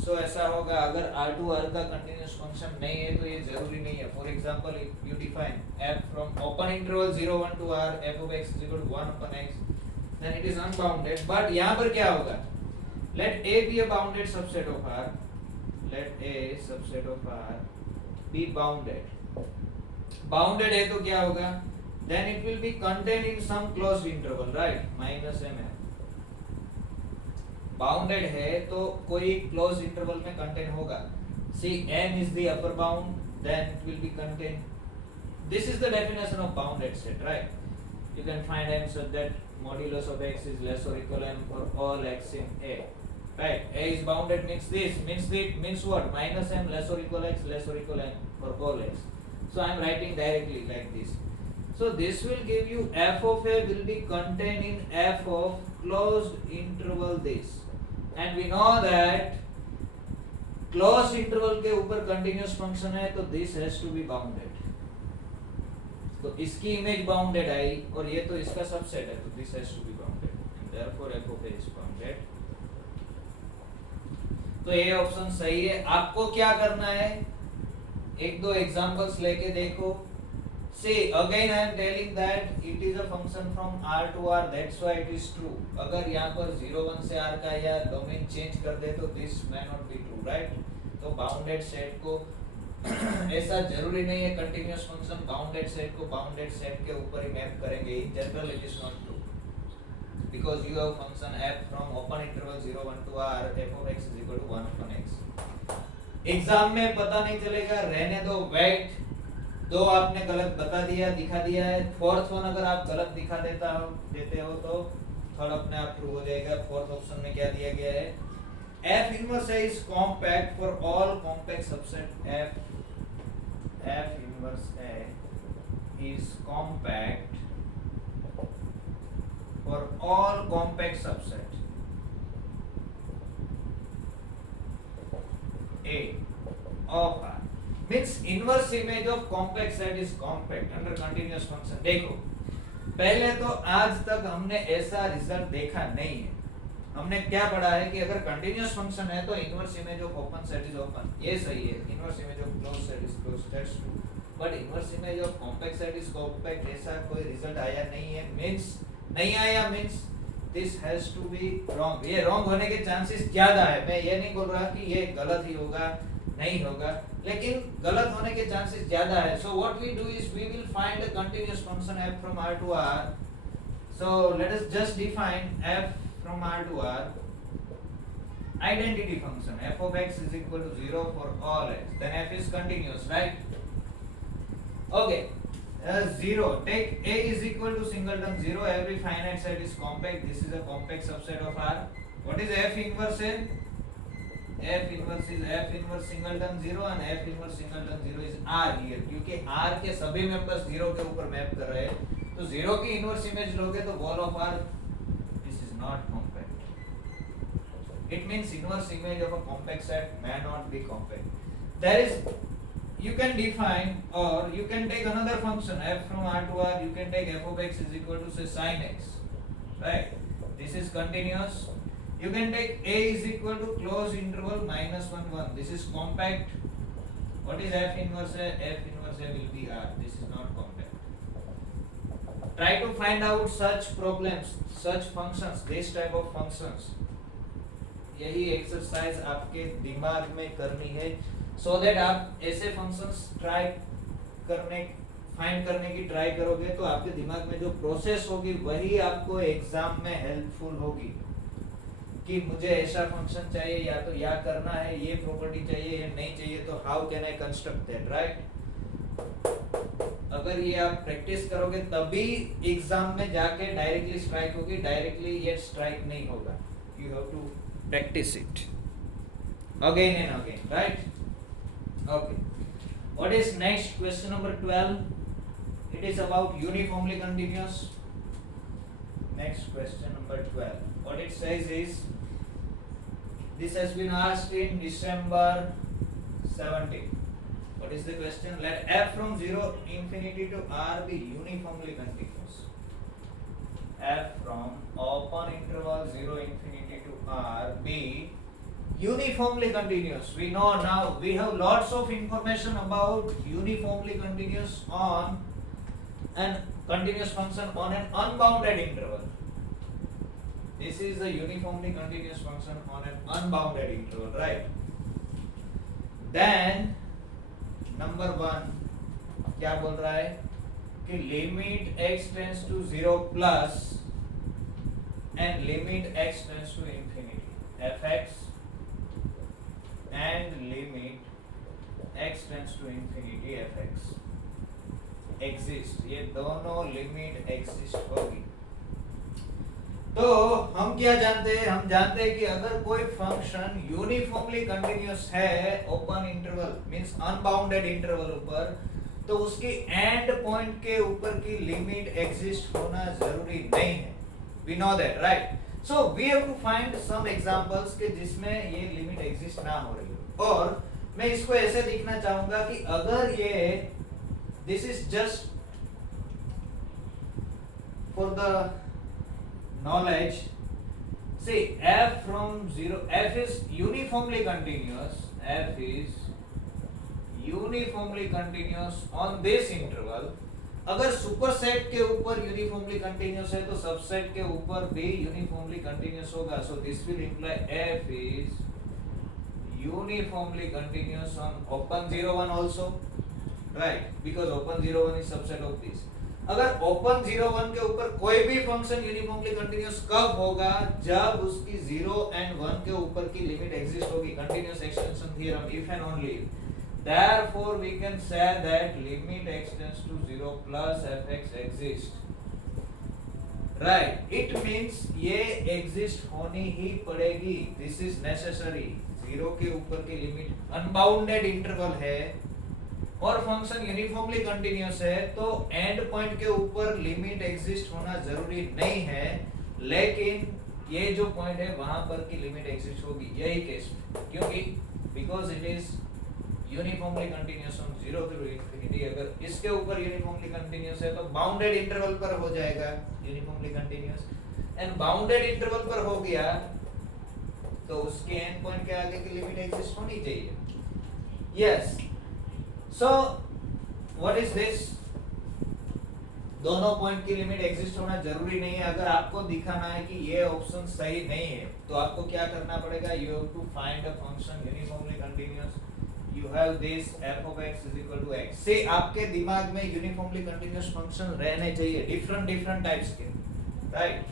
so ऐसा होगा. अगर R टू R का कंटिन्यूअस फंक्शन नहीं है तो ये जरूरी नहीं है. For example, if you define f from open interval 0 1 to R f of x is equal to 1 upon x, then it is unbounded. But यहाँ पर क्या होगा? Let A be a bounded subset of R. Let A subset of R be bounded. Bounded है तो क्या होगा? Then it will be contained in some closed interval, right? -m. Bounded है तो कोई closed interval में contain होगा. See, m is the upper bound, then it will be contained. This is the definition of bounded set, right? You can find m such that modulus of x is less or equal to m for all x in A. Right, A is bounded means this, means what? -m less or equal x less or equal m for all x. So I am writing directly like this. So this will give you f of a will be contained in f of closed interval this, and we know that closed interval के ऊपर continuous function है तो this has to be bounded. तो इसकी image bounded आई और ये तो इसका सबसेट है तो this has to be bounded, and therefore f of a is bounded. तो ये ऑप्शन सही है. आपको क्या करना है? एक दो एग्जांपल्स लेके देखो. See, again I am telling that it is a function from R to R, that's why it is true. अगर यहाँ पर 0 1 से R का या डोमेन चेंज कर दे तो this may not be true, right? तो बाउंडेड सेट को ऐसा जरूरी नहीं है कंटिन्यूअस फंक्शन बाउंडेड सेट को बाउंडेड सेट के ऊपर ही मैप करेंगे. In general it is not true. Because you have function f from open interval 0 1 to R, f of x is equal to 1 upon x. Exam में पता नहीं चलेगा, रहने दो. वेट, दो आपने गलत बता दिया, दिखा दिया है. फोर्थ वन अगर आप गलत दिखा देते हो तो थर्ड अपने आप प्रूव हो जाएगा. फोर्थ ऑप्शन में क्या दिया गया है? f inverse A is compact for all compact subset f inverse A is compact for all compact subset A of R. Means inverse image of compact set is compact under continuous function. देखो, पहले तो आज तक हमने ऐसा result देखा नहीं है. हमने क्या पढ़ा है कि अगर कंटिन्यूअस फंक्शन है तो inverse image of open set is open. ये सही है. Inverse image of closed set is closed. That's true. But inverse image of compact set is compact, ऐसा कोई रिजल्ट आया नहीं है. मींस नहीं आया means this has to be wrong. ये रॉन्ग होने के चांसेस ज्यादा है. मैं ये नहीं बोल रहा कि ये गलत ही होगा, नहीं होगा, लेकिन गलत होने के चांसेस ज्यादा है. So what we do is we will find a continuous function f from R to R. So let us just define f from R to R. Identity function f of x is equal to 0 for all x. Then f is continuous, right? Okay. Zero. Take A is equal to singleton 0. Every finite set is compact. This is a compact subset of R. What is F inverse A? F inverse is F inverse singleton 0 and F inverse singleton 0 is R here. क्योंकि R के सभी members 0 के ऊपर map कर रहे हैं, तो 0 की इनवर्स इमेज लोगे तो wall of R, this is not compact. It means inverse image of a compact set may not be compact. There is, you can define or you can take another function f from R to R. You can take f of x is equal to say sin x, right? This is continuous. You can take A is equal to closed interval minus 1 1. This is compact. What is f inverse A? F inverse A will be R. This is not compact. Try to find out such problems, such functions, this type of functions. यही exercise आपके दिमाग में करनी है, so that आप ऐसे functions try करने, find करने की ट्राई करोगे तो आपके दिमाग में जो प्रोसेस होगी वही आपको एग्जाम में हेल्पफुल होगी कि मुझे ऐसा फंक्शन चाहिए, या तो या करना है, ये प्रॉपर्टी चाहिए या नहीं चाहिए, तो how can I construct that, right? अगर ये आप प्रैक्टिस करोगे तभी एग्जाम में जाके डायरेक्टली स्ट्राइक होगी, डायरेक्टली ये स्ट्राइक नहीं होगा. You have to practice it again and again, right? Okay, what is next? Question number 12. It is about uniformly continuous. Next question number 12. What it says is, this has been asked in December 17. What is the question? Let f from 0 infinity to R be uniformly continuous. F from open interval 0 infinity to R be uniformly continuous. We know now, we have lots of information about uniformly continuous on an continuous function on an unbounded interval. This is a uniformly continuous function on an unbounded interval, right? Then number 1 क्या बोल रहा है कि limit x tends to 0 plus and limit x tends to infinity fx and limit x tends to infinity fx exist. ये दोनों limit exist होगी. तो हम क्या जानते हैं? हम जानते हैं कि अगर कोई फंक्शन यूनिफॉर्मली कंटिन्यूअस है open interval means unbounded interval ऊपर, तो उसकी एंड पॉइंट के ऊपर की लिमिट एग्जिस्ट होना जरूरी नहीं है. We know that, right? So we have to find some examples के जिसमें ये लिमिट एग्जिस्ट ना हो रही हो. और मैं इसको ऐसे लिखना चाहूंगा कि अगर ये this is just for the knowledge, see f from 0, f is uniformly continuous, f is uniformly continuous on this interval. अगर सुपरसेट के ऊपर यूनिफॉर्मली कंटिन्यूअस है तो सबसेट के ऊपर भी यूनिफॉर्मली कंटिन्यूअस होगा. So this will imply f is uniformly continuous on open 0 1 also, right? Because open 0 1 is subset of this. अगर open 0 1 के ऊपर कोई भी फंक्शन यूनिफॉर्मली कंटिन्यूअस कब होगा? जब उसकी 0 and 1 के ऊपर की लिमिट एग्जिस्ट होगी. Continuous extension theorem, if and only if. Therefore we can say that limit x tends to 0 plus fx exists, right? It means ये exist होनी ही पड़ेगी. This is necessary. 0 के ऊपर की लिमिट अनबाउंडेड इंटरवल है और function uniformly continuous है, तो एंड पॉइंट के ऊपर लिमिट एग्जिस्ट होना जरूरी नहीं है, लेकिन ये जो पॉइंट है वहां पर की लिमिट एग्जिस्ट होगी. यही केस, क्योंकि because it is uniformly continuous from 0 to infinity. अगर इसके ऊपर यूनिफॉर्मली कंटिन्यूअस है तो बाउंडेड इंटरवल पर हो जाएगा uniformly continuous, and bounded interval पर हो गया तो उसके एंड पॉइंट के आगे की लिमिट एग्जिस्ट होनी चाहिए. Yes, so what is this? दोनों पॉइंट की लिमिट एग्जिस्ट होना जरूरी नहीं है. अगर आपको दिखाना है कि ये ऑप्शन सही नहीं है तो आपको क्या करना पड़ेगा? You have to find a function uniformly continuous. You have this f of x is equal to x. से आपके दिमाग में यूनिफॉर्मली कंटिन्यूअस फंक्शन रहने चाहिए, डिफरेंट टाइप्स के, right?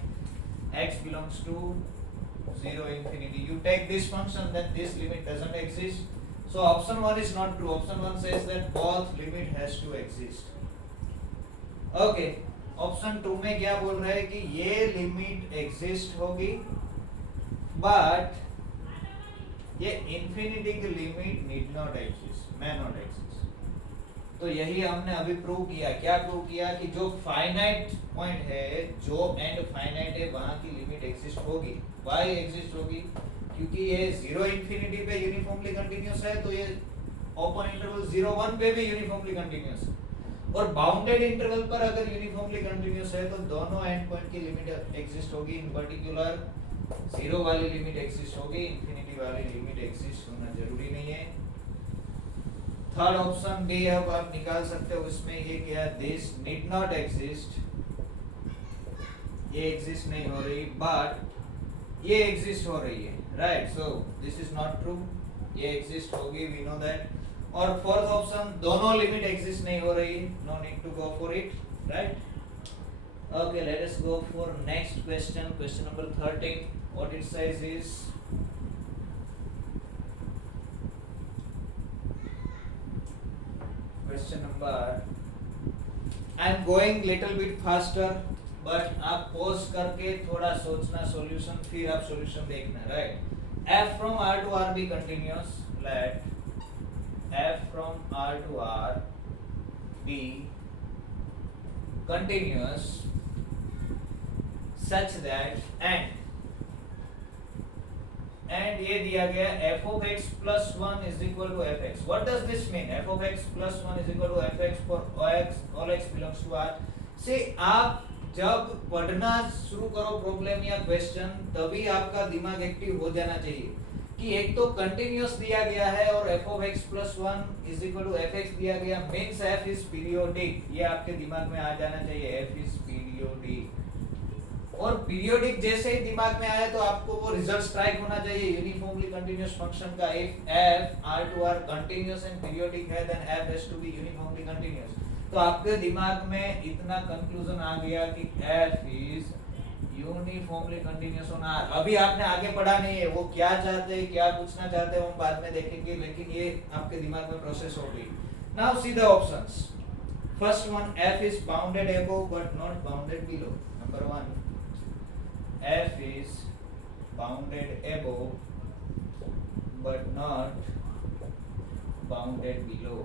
x belongs to 0 infinity. You take this function, then this limit doesn't exist. So option 1 is not true. Option 1 says that both limit has to exist. Okay, option 2 में क्या बोल रहा है कि ये limit exist होगी but ये infinity की limit need not exist, may not exist. तो यही हमने अभी प्रूव किया। क्या प्रूव किया कि जो फाइनाइट पॉइंट है, जो एंड फाइनाइट है, वहां की लिमिट एग्जिस्ट होगी। वाई एग्जिस्ट होगी? क्योंकि ये 0 इंफिनिटी पे यूनिफॉर्मली कंटिन्यूअस है, तो ये ओपन इंटरवल 0 1 पे भी यूनिफॉर्मली कंटिन्यूअस है। और बाउंडेड इंटरवल पर अगर यूनिफॉर्मली कंटिन्यूअस है तो दोनों एंड पॉइंट की लिमिट एग्जिस्ट होगी। इन पर्टिकुलर 0 वाली लिमिट एग्जिस्ट होगी, इंफिनिटी वाली लिमिट एग्जिस्ट होना जरूरी नहीं है। थर्ड ऑप्शन भी अब आप निकाल सकते हो। इसमें ये क्या, दिस नीड नॉट एग्जिस्ट, ये एग्जिस्ट नहीं हो रही, बट ये एग्जिस्ट हो रही है, right? So this is not true, ये एग्जिस्ट होगी, वी नो दैट। और फोर्थ ऑप्शन, दोनों लिमिट एग्जिस्ट नहीं हो रही, no need to go for it, right? Okay, let us go for next question. Question number 13. What it says is, question number, I am going little bit faster, but आप pause करके थोड़ा सोचना solution, फिर आप solution देखना, right? F from R to R be continuous. Let F from R to R be continuous such that and ये दिया गया f of x plus 1 is equal to fx. What does this mean? F of x plus 1 is equal to fx for all x belongs to R. से आप जब पढ़ना शुरू करो problem या क्वेश्चन, तभी आपका दिमाग एक्टिव हो जाना चाहिए कि एक तो कंटिन्यूअस दिया गया है और f of x plus 1 is equal to fx दिया गया, means f is periodic. ये आपके दिमाग में आ जाना चाहिए, f is periodic। और पीरियोडिक जैसे ही दिमाग में आया तो आपको वो रिजल्ट स्ट्राइक होना चाहिए यूनिफॉर्मली कंटीन्यूअस फंक्शन का। If f r to r continuous and periodic है, then f has to be uniformly continuous. तो आपके दिमाग में इतना कंक्लूजन आ गया कि f is uniformly continuous on r। अभी आपने आगे पढ़ा नहीं है, वो क्या चाहते हैं, क्या पूछना चाहते हैं, हम बाद में देखेंगे, लेकिन ये आपके दिमाग में प्रोसेस हो गई। Now see the options. First one, f is bounded above but not bounded below. Number 1, f is bounded above but not bounded below,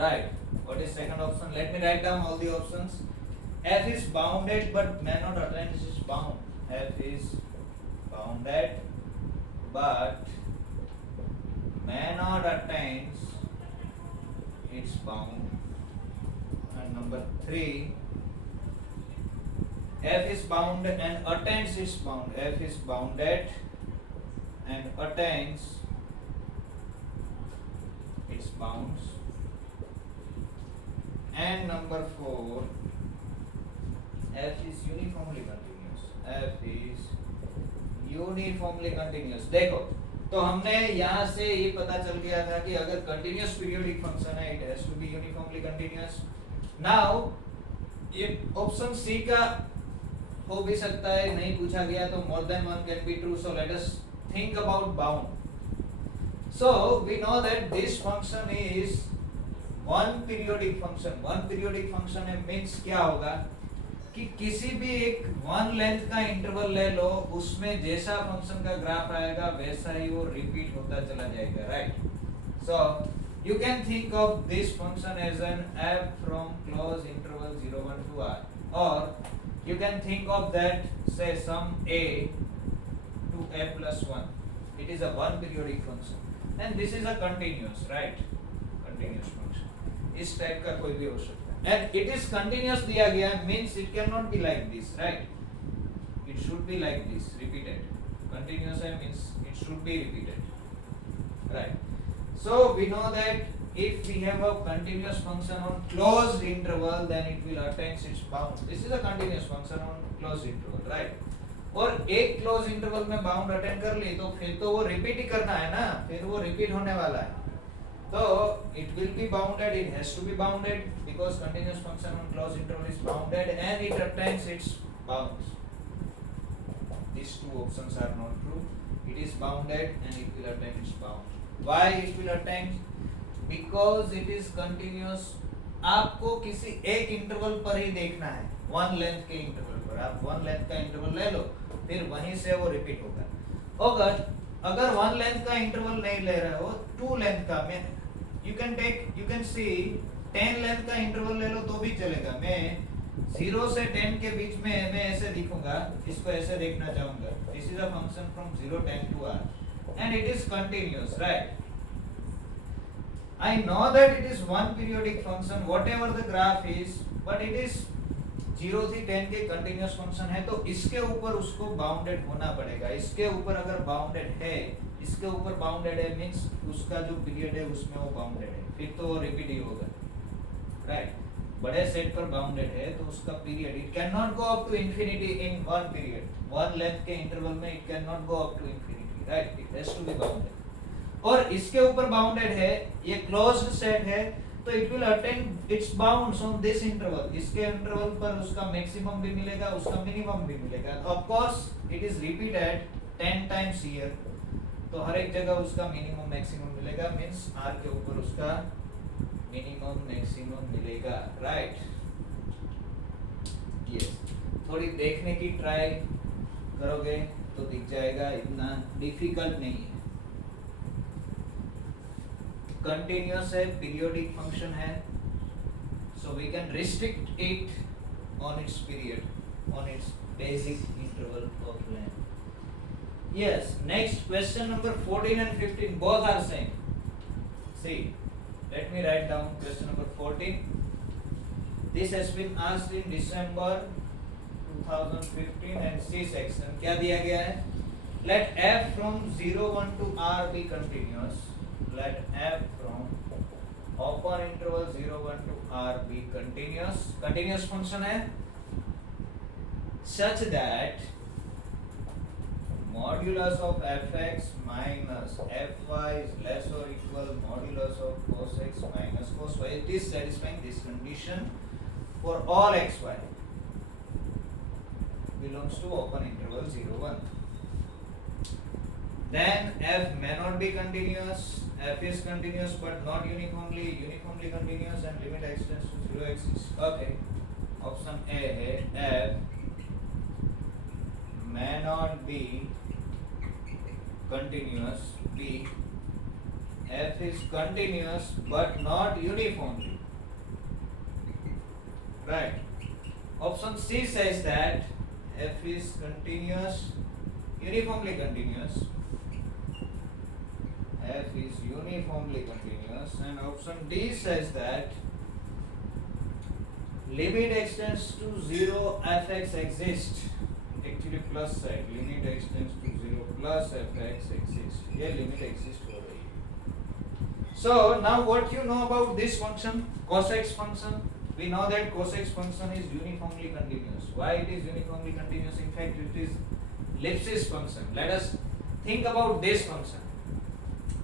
right? What is second option? Let me write down all the options. F is bounded but may not attain its bound. F is bounded but may not attain its bound. And number 3, f is bounded and attains its bound. F is bounded and attains its bounds. And number 4, f is uniformly continuous. F is uniformly continuous. देखो, तो हमने यहाँ से ये पता चल गया था कि अगर कंटिन्यूअस पीरियोडिक फंक्शन है, it has to be uniformly continuous. Now ये ऑप्शन सी का हो भी सकता है, नहीं पूछा गया तो more than one can be true. So let us think about bound. So we know that this function is one periodic function. One periodic function है मींस क्या होगा कि किसी भी एक वन लेंथ का इंटरवल ले लो, उसमें जैसा फंक्शन का ग्राफ आएगा वैसा ही वो रिपीट होता चला जाएगा, right? So you can think of this function as an f from closed interval 0 1 to r, or you can think of that, say, sum a to a plus 1. It is a one periodic function and this is a continuous, right? Continuous function इस type का कोई भी हो सकता है, and it is continuous दिया गया means it cannot be like this, right? It should be like this, repeated. Continuous means it should be repeated, right? So we know that if we have a continuous function on closed interval, then it will attain its bound. This is a continuous function on closed interval, right? और एक close interval में bound attain कर ली तो फिर तो वो repeat ही करना है ना, फिर वो रिपीट होने वाला है, तो it will be bounded, it has to be bounded because continuous function on closed interval is bounded and it attains its bounds. These two options are not true. It is bounded and it will attain its bound. Why it will attain? Because it is continuous आपको किसी एक interval पर ही देखना है, one length के interval पर। आप one length का इंटरवल ले लो, फिर वहीं से वो रिपीट होगा। अगर वन लेंथ का इंटरवल नहीं ले रहे हो, टू लेंथ का, मैं यू कैन सी 10 लेंथ का इंटरवल ले लो तो भी चलेगा। मैं 0 से 10 के बीच में मैं ऐसे लिखूंगा, इसको ऐसे देखना चाहूंगा, this is a function from 0 10 to r and it is continuous, right? I know that it is one periodic function whatever the graph is, but it is 0 से 10 के कंटिन्यूअस फंक्शन है, तो इसके ऊपर उसको बाउंडेड होना पड़ेगा। इसके ऊपर अगर बाउंडेड है, इसके ऊपर बाउंडेड है मींस उसका जो पीरियड है उसमें वो बाउंडेड है, फिर तो वो रिपीट ही होगा, राइट? बड़े सेट पर बाउंडेड है तो उसका period it can not go up to infinity in one period, one length के इंटरवल में it can not go up to infinity, right? It has to be bounded. और इसके ऊपर बाउंडेड है, ये क्लोज्ड सेट है, तो it will attain it's bounds on this interval. इसके इंटरवल पर उसका मैक्सिमम भी मिलेगा, उसका मिनिमम भी मिलेगा। Of course it is repeated 10 times here, तो हर एक जगह उसका मिनिमम मैक्सिमम मिलेगा, मींस r के ऊपर उसका मिनिमम मैक्सिमम मिलेगा, राइट? यस, थोड़ी देखने की ट्राई करोगे तो दिख जाएगा, इतना डिफिकल्ट नहीं है। कंटिन्यूअस है, पीरियोडिक फंक्शन है, so we can restrict it on its period, on its basic interval of length. Yes, next question number 14 and 15 both are same. See, let me write down question number 14. This has been asked in December 2015 and C section. क्या दिया गया है? Let f from 0 1 to r be continuous. Let f from open interval 0 1 to r be continuous. Continuous function है such that modulus of fx minus fy is less or equal modulus of cos x minus cos y. It is satisfying this condition for all xy belongs to open interval 0 1. Then f may not be continuous. F is continuous but not uniformly continuous and limit extends to 0 exists. Okay. Option A है f may not be continuous. B, f is continuous but not uniformly. Right. Option C says that f is continuous, uniformly continuous. F is uniformly continuous, and option D says that limit extends to 0 fx exists. Actually plus side, limit extends to 0 plus fx exists. ये limit exist हो रही है. So now what you know about this function, cos x function? We know that cos x function is uniformly continuous. Why it is uniformly continuous? In fact, it is Lipschitz function. Let us think about this function.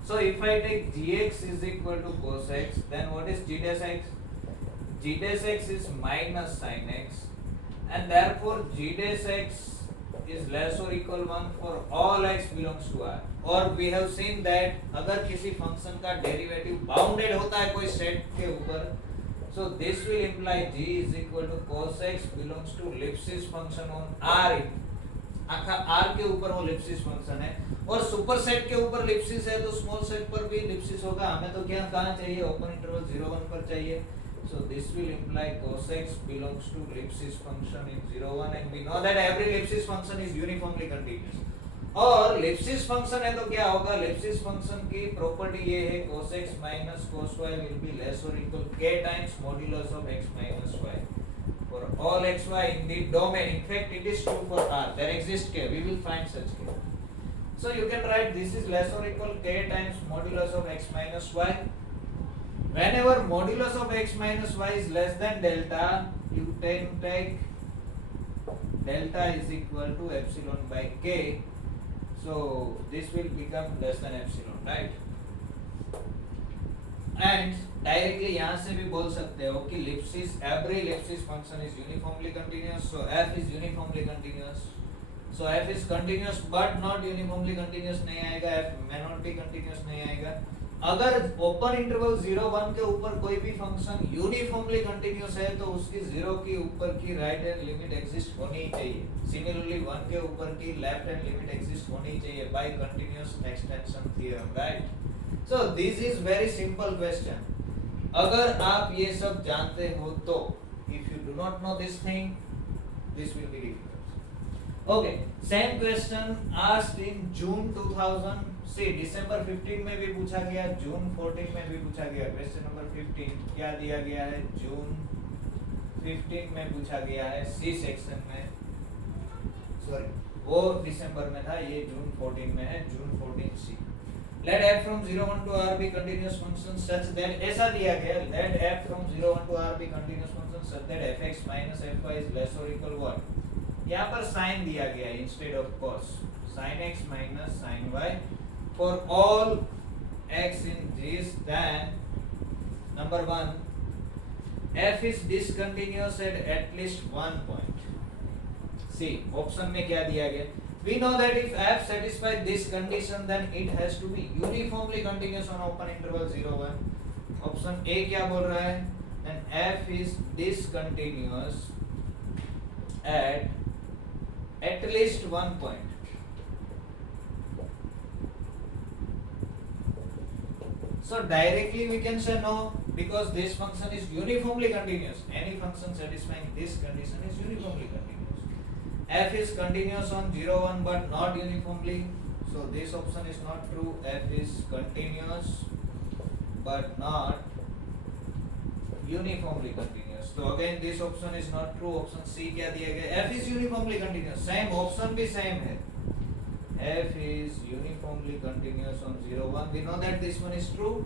So if I take gx is equal to cos x, then what is g dash x? G dash x is minus sin x, and therefore g dash x is less or equal 1 for all x belongs to r. और we have seen that अगर किसी function का derivative bounded होता है कोई set के ऊपर, so this will imply g is equal to cos x belongs to Lipschitz function on r. आखा r के ऊपर वो लिप्सिस फंक्शन है, और सुपर सेट के ऊपर लिप्सिस है तो स्मॉल सेट पर भी लिप्सिस होगा। हमें तो क्या कहाँ चाहिए? ओपन इंटरवल 0 1 पर चाहिए। So this will imply cos x belongs to Lipschitz function in 0 1, and we know that every Lipschitz function is uniformly continuous. और Lipschitz function है तो क्या होगा? Lipschitz function की प्रॉपर्टी ये है cos x minus cos y will be less or equal k times modulus of x minus y. For all xy in the domain, in fact it is true for r, there exists k, we will find such k. So you can write this is less or equal k times modulus of x minus y. Whenever modulus of x minus y is less than delta, you can take delta is equal to epsilon by k. So this will become less than epsilon, right? And directly यहाँ से भी बोल सकते हो कि Lipschitz, every Lipschitz function is uniformly continuous, so f is uniformly continuous. So f is continuous but not uniformly continuous नहीं आएगा, f may not be continuous नहीं आएगा. अगर ओपन इंटरवल 0 1 के ऊपर कोई भी फंक्शन यूनिफॉर्मली कंटिन्यूअस है तो उसकी 0 के ऊपर की राइट हैंड लिमिट एग्जिस्ट होनी ही चाहिए. सिमिलरली 1 के ऊपर की लेफ्ट हैंड लिमिट एग्जिस्ट होनी ही चाहिए by continuous extension theorem, right. So this is very simple question. अगर आप ये सब जानते हो तो, if you do not know this thing, this will be difficult. Okay, same question asked in June 2000 से दिसंबर 15 में भी पूछा गया, जून 14 में भी पूछा गया. क्वेश्चन नंबर 15 क्या दिया गया है? जून 15 में पूछा गया है सी सेक्शन में. सॉरी, वो दिसंबर में था, ये जून 14 में है. जून 14 सी. Let f from 0 1 to r be continuous function such that, ऐसा दिया गया, let f from 0 1 to r be continuous function such that fx minus fy is less or equal what? यहाँ पर साइन दिया गया है instead of cos. sin x minus sin y for all x in this, then number 1, f is discontinuous at least one point. See, option में क्या दिया गया? We know that if f satisfies this condition, then it has to be uniformly continuous on open interval 0 1. Option A क्या बोल रहा है? Then f is discontinuous at least one point. So directly we can say no, because this function is uniformly continuous. Any function satisfying this condition is uniformly continuous. F is continuous on 0 1 but not uniformly, so this option is not true. F is continuous but not uniformly continuous. So again this option is not true. Option C क्या दिया गया? F is uniformly continuous. Same option भी same है. F is uniformly continuous on 0 1. We know that this one is true.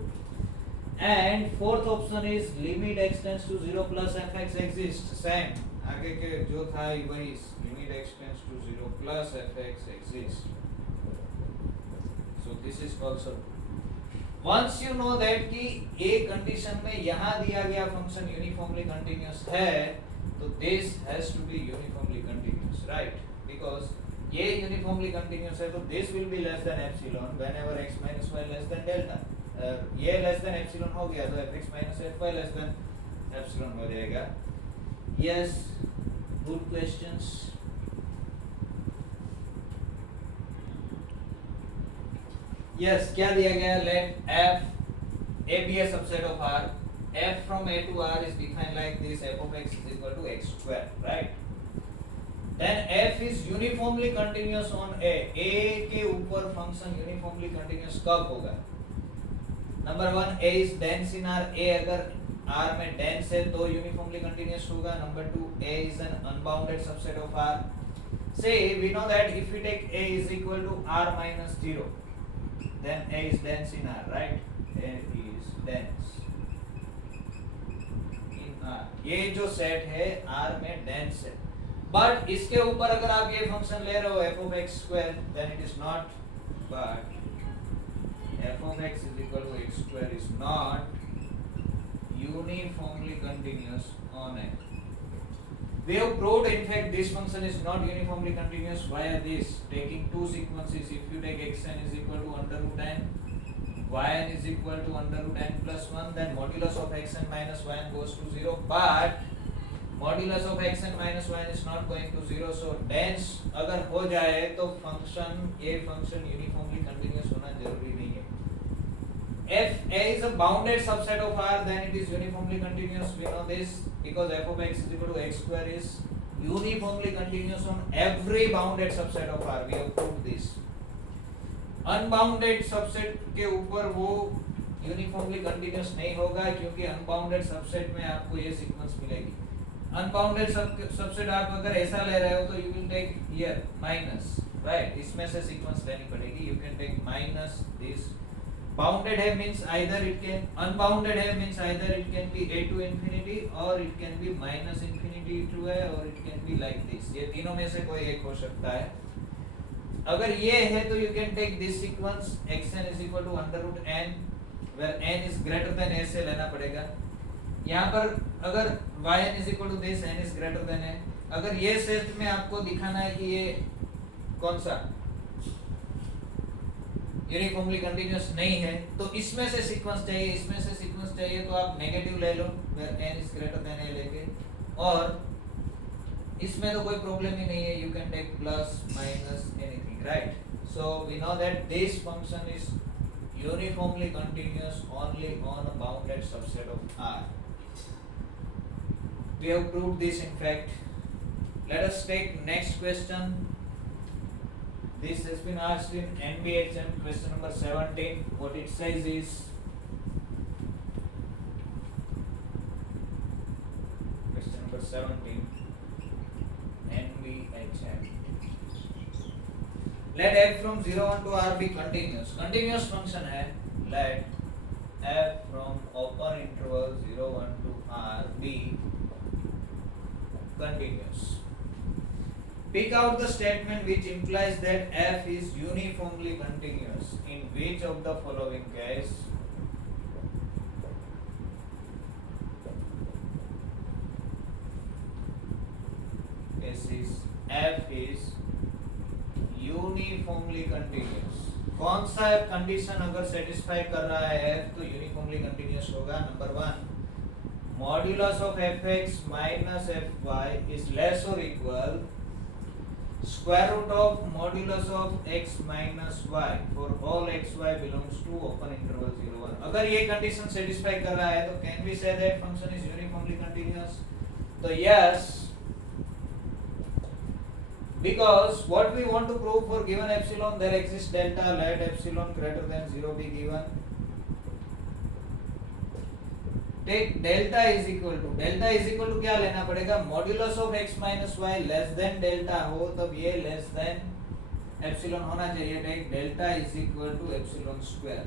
And fourth option is limit extends to 0 plus fx exists. Same. आगे के जो था वही, limit extends to 0 plus fx exists. So this is also true. Once you know that कि a condition में यहाँ दिया गया function uniformly continuous है, तो this has to be uniformly continuous, right? Because ये uniformly continuous है तो this will be less than epsilon whenever x minus y less than delta. ये less than epsilon हो गया तो fx minus fy less than epsilon हो जाएगा. Yes, good questions. Yes, क्या दिया गया? Let f a be a subset of r. F from a to r is defined like this: f of x is equal to x square, right? Then f is uniformly continuous on a. A के ऊपर function uniformly continuous कब होगा? Number 1, a is dense in r. a अगर r में dense है तो uniformly continuous होगा. Number 2, a is an unbounded subset of r. Say we know that if we take a is equal to r minus 0, then a is dense in r, right? a is dense in r. ये जो set है r में dense है, but इसके ऊपर अगर आप ये फंक्शन ले रहे हो f of x square, then it is not, but f of x is equal to x square is not uniformly continuous on a. We have proved in fact this function is not uniformly continuous via this, taking two sequences. If you take xn is equal to under root n, yn is equal to under root n plus 1, then modulus of xn minus yn goes to 0, but modulus of xn minus yn is not going to 0, so dense अगर हो जाए तो function ये function uniformly continuous होना जरूरी नहीं है. If a is a bounded subset of r, then it is uniformly continuous. We know this because f of x is equal to x square is uniformly continuous on every bounded subset of r. We have proved this. Unbounded subset के ऊपर वो uniformly continuous नहीं होगा, क्योंकि unbounded subset में आपको ये sequence मिलेगी. Unbounded subset आप अगर ऐसा ले रहे हो तो you will take here minus, right? इसमें से sequence लेनी पड़ेगी. You can take minus this. Bounded है means either it can, unbounded है means either it can be a to infinity or it can be minus infinity to a, or it can be like this. ये तीनों में से कोई एक हो सकता है. अगर ये है तो you can take this sequence xn is equal to under root n, where n is greater than a से लेना पड़ेगा. यहाँ पर अगर yn is equal to this, n is greater than a. अगर ये सेट में आपको दिखाना है कि ये कौन सा यूनिफॉर्मली कंटिन्यूअस नहीं है, तो इसमें से सीक्वेंस चाहिए, इसमें से सीक्वेंस चाहिए, तो आप नेगेटिव ले लो n is greater than a लेके, और इसमें तो कोई प्रॉब्लम ही नहीं है, you can take plus minus anything, right? So we know that this function is uniformly continuous only on a bounded subset of R. We have proved this in fact. Let us take next question. This has been asked in NBHM question number 17. What it says is, question number 17, NBHM. Let f from 0 1 to r be continuous. Continuous function है. Let f from open interval 0 1 to r be continuous. Pick out the statement which implies that f is uniformly continuous in which of the following case? This is f is uniformly continuous. कौन सा condition अगर satisfy कर रहा है तो uniformly continuous होगा? Number 1, modulus of fx minus fy is less और equal square root of modulus of x minus y for all xy belongs to open interval 0 1. अगर ये कंडीशन सेटिस्फाई कर रहा है तो can we say that function is uniformly continuous? तो yes, because what we want to prove for given epsilon there exists delta. Let epsilon greater than 0 be given. Take delta is equal to क्या लेना पड़ेगा? Modulus of x minus y less than delta हो तब ये less than epsilon होना चाहिए. Take delta is equal to epsilon square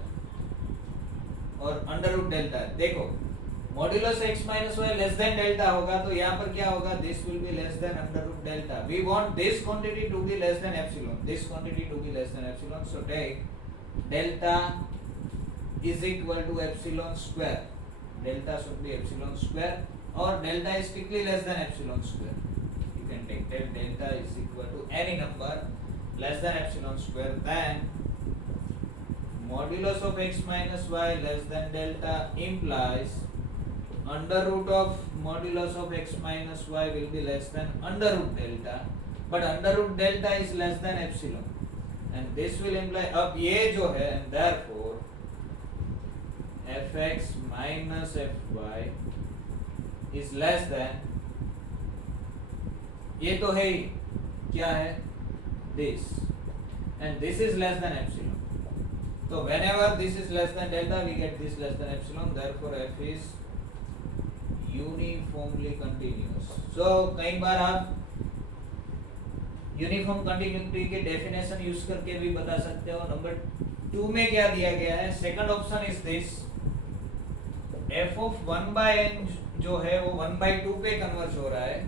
और under root delta. देखो modulus x minus y less than delta होगा तो यहाँ पर क्या होगा? This will be less than under root delta. We want this quantity to be less than epsilon, this quantity to be less than epsilon. So take delta is equal to epsilon square. Delta should be epsilon square और delta is strictly less than epsilon square. You can take that delta is equal to any number less than epsilon square, then modulus of x minus y less than delta implies under root of modulus of x minus y will be less than under root delta, but under root delta is less than epsilon and this will imply अब ये जो है and therefore fx minus fy is less than, ये तो है ही क्या है? this and this is less than epsilon. So whenever this is less than delta we get this less than epsilon, therefore f is uniformly continuous. So कई बार आप uniform continuity के definition use करके भी बता सकते हो. नंबर 2 में क्या दिया गया है? Second option is this, f of 1 by n जो है वो 1 by 2 पे कन्वर्ज हो रहा है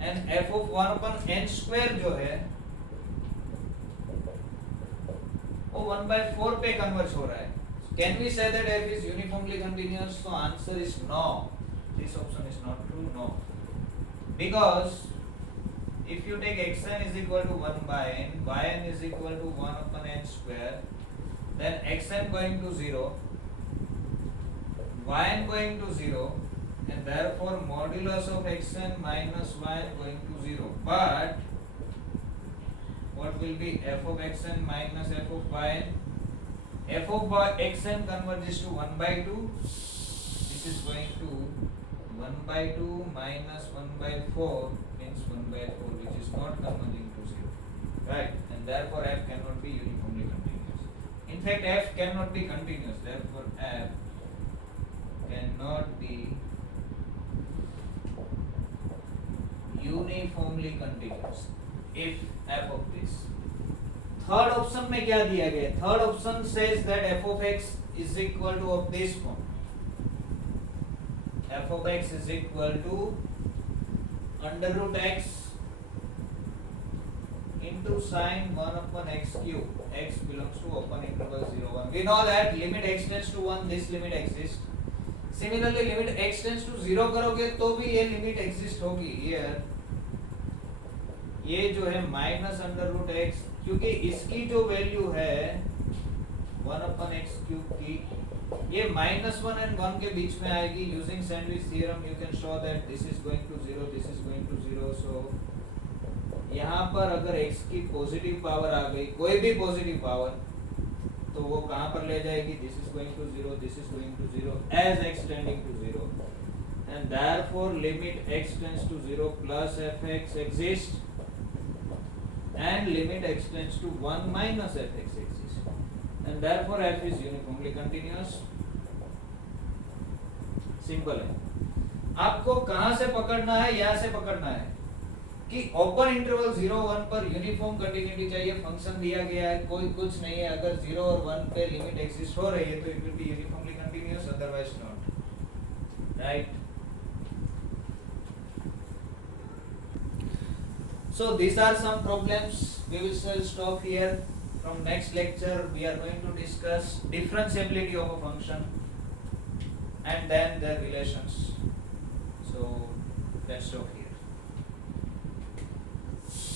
and f of 1 upon n square जो है वो 1 by 4 पे कन्वर्ज हो रहा है. Can we say that f is uniformly continuous? तो answer is no. This option is not true, no, because if you take xn is equal to 1 by n, yn is equal to 1 upon n square, then xn going to 0, yn going to 0, and therefore modulus of xn minus yn going to 0. But what will be f of xn minus f of yn? F of xn converges to 1 by 2. This is going to 1 by 2 minus 1 by 4 means 1 by 4, which is not converging to 0, right? And therefore f cannot be uniformly continuous. In fact f cannot be continuous, therefore f cannot be uniformly continuous if f of this. Third option में क्या दिया गया? Third option says that f of x is equal to of this form. f of x is equal to under root x into sin 1 upon x cube. X belongs to open interval 0 1. We know that limit x tends to 1, this limit exists. Similarly limit x tends to 0 करोगे तो भी ये limit exist होगी. ये जो है minus under root x, क्योंकि इसकी जो वैल्यू है 1/x³ की ये -1 and 1 के बीच में आएगी. Using sandwich theorem you can show that this is going to 0, this is going to 0. सो यहाँ पर अगर x की पॉजिटिव पावर आ गई, कोई भी पॉजिटिव पावर, तो वो कहाँ पर ले जाएगी? This is going to 0, this is going to 0 as x tending to 0, and therefore limit x tends to 0 plus fx exists and limit x tends to 1 minus fx exists, and therefore f is uniformly continuous. Simple है. आपको कहाँ से पकड़ना है? यहाँ से पकड़ना है कि ओपन इंटरवल 0 1 पर यूनिफॉर्म कंटिन्यूटी चाहिए. फंक्शन दिया गया है, कोई कुछ नहीं है. अगर 0 और 1 पे लिमिट एग्जिस्ट हो रही है तो it will be uniformly continuous, otherwise not. Right. So these are some problems. We will stop here. From next lecture we are going to discuss differentiability of a function and then their relations. So let's stop here.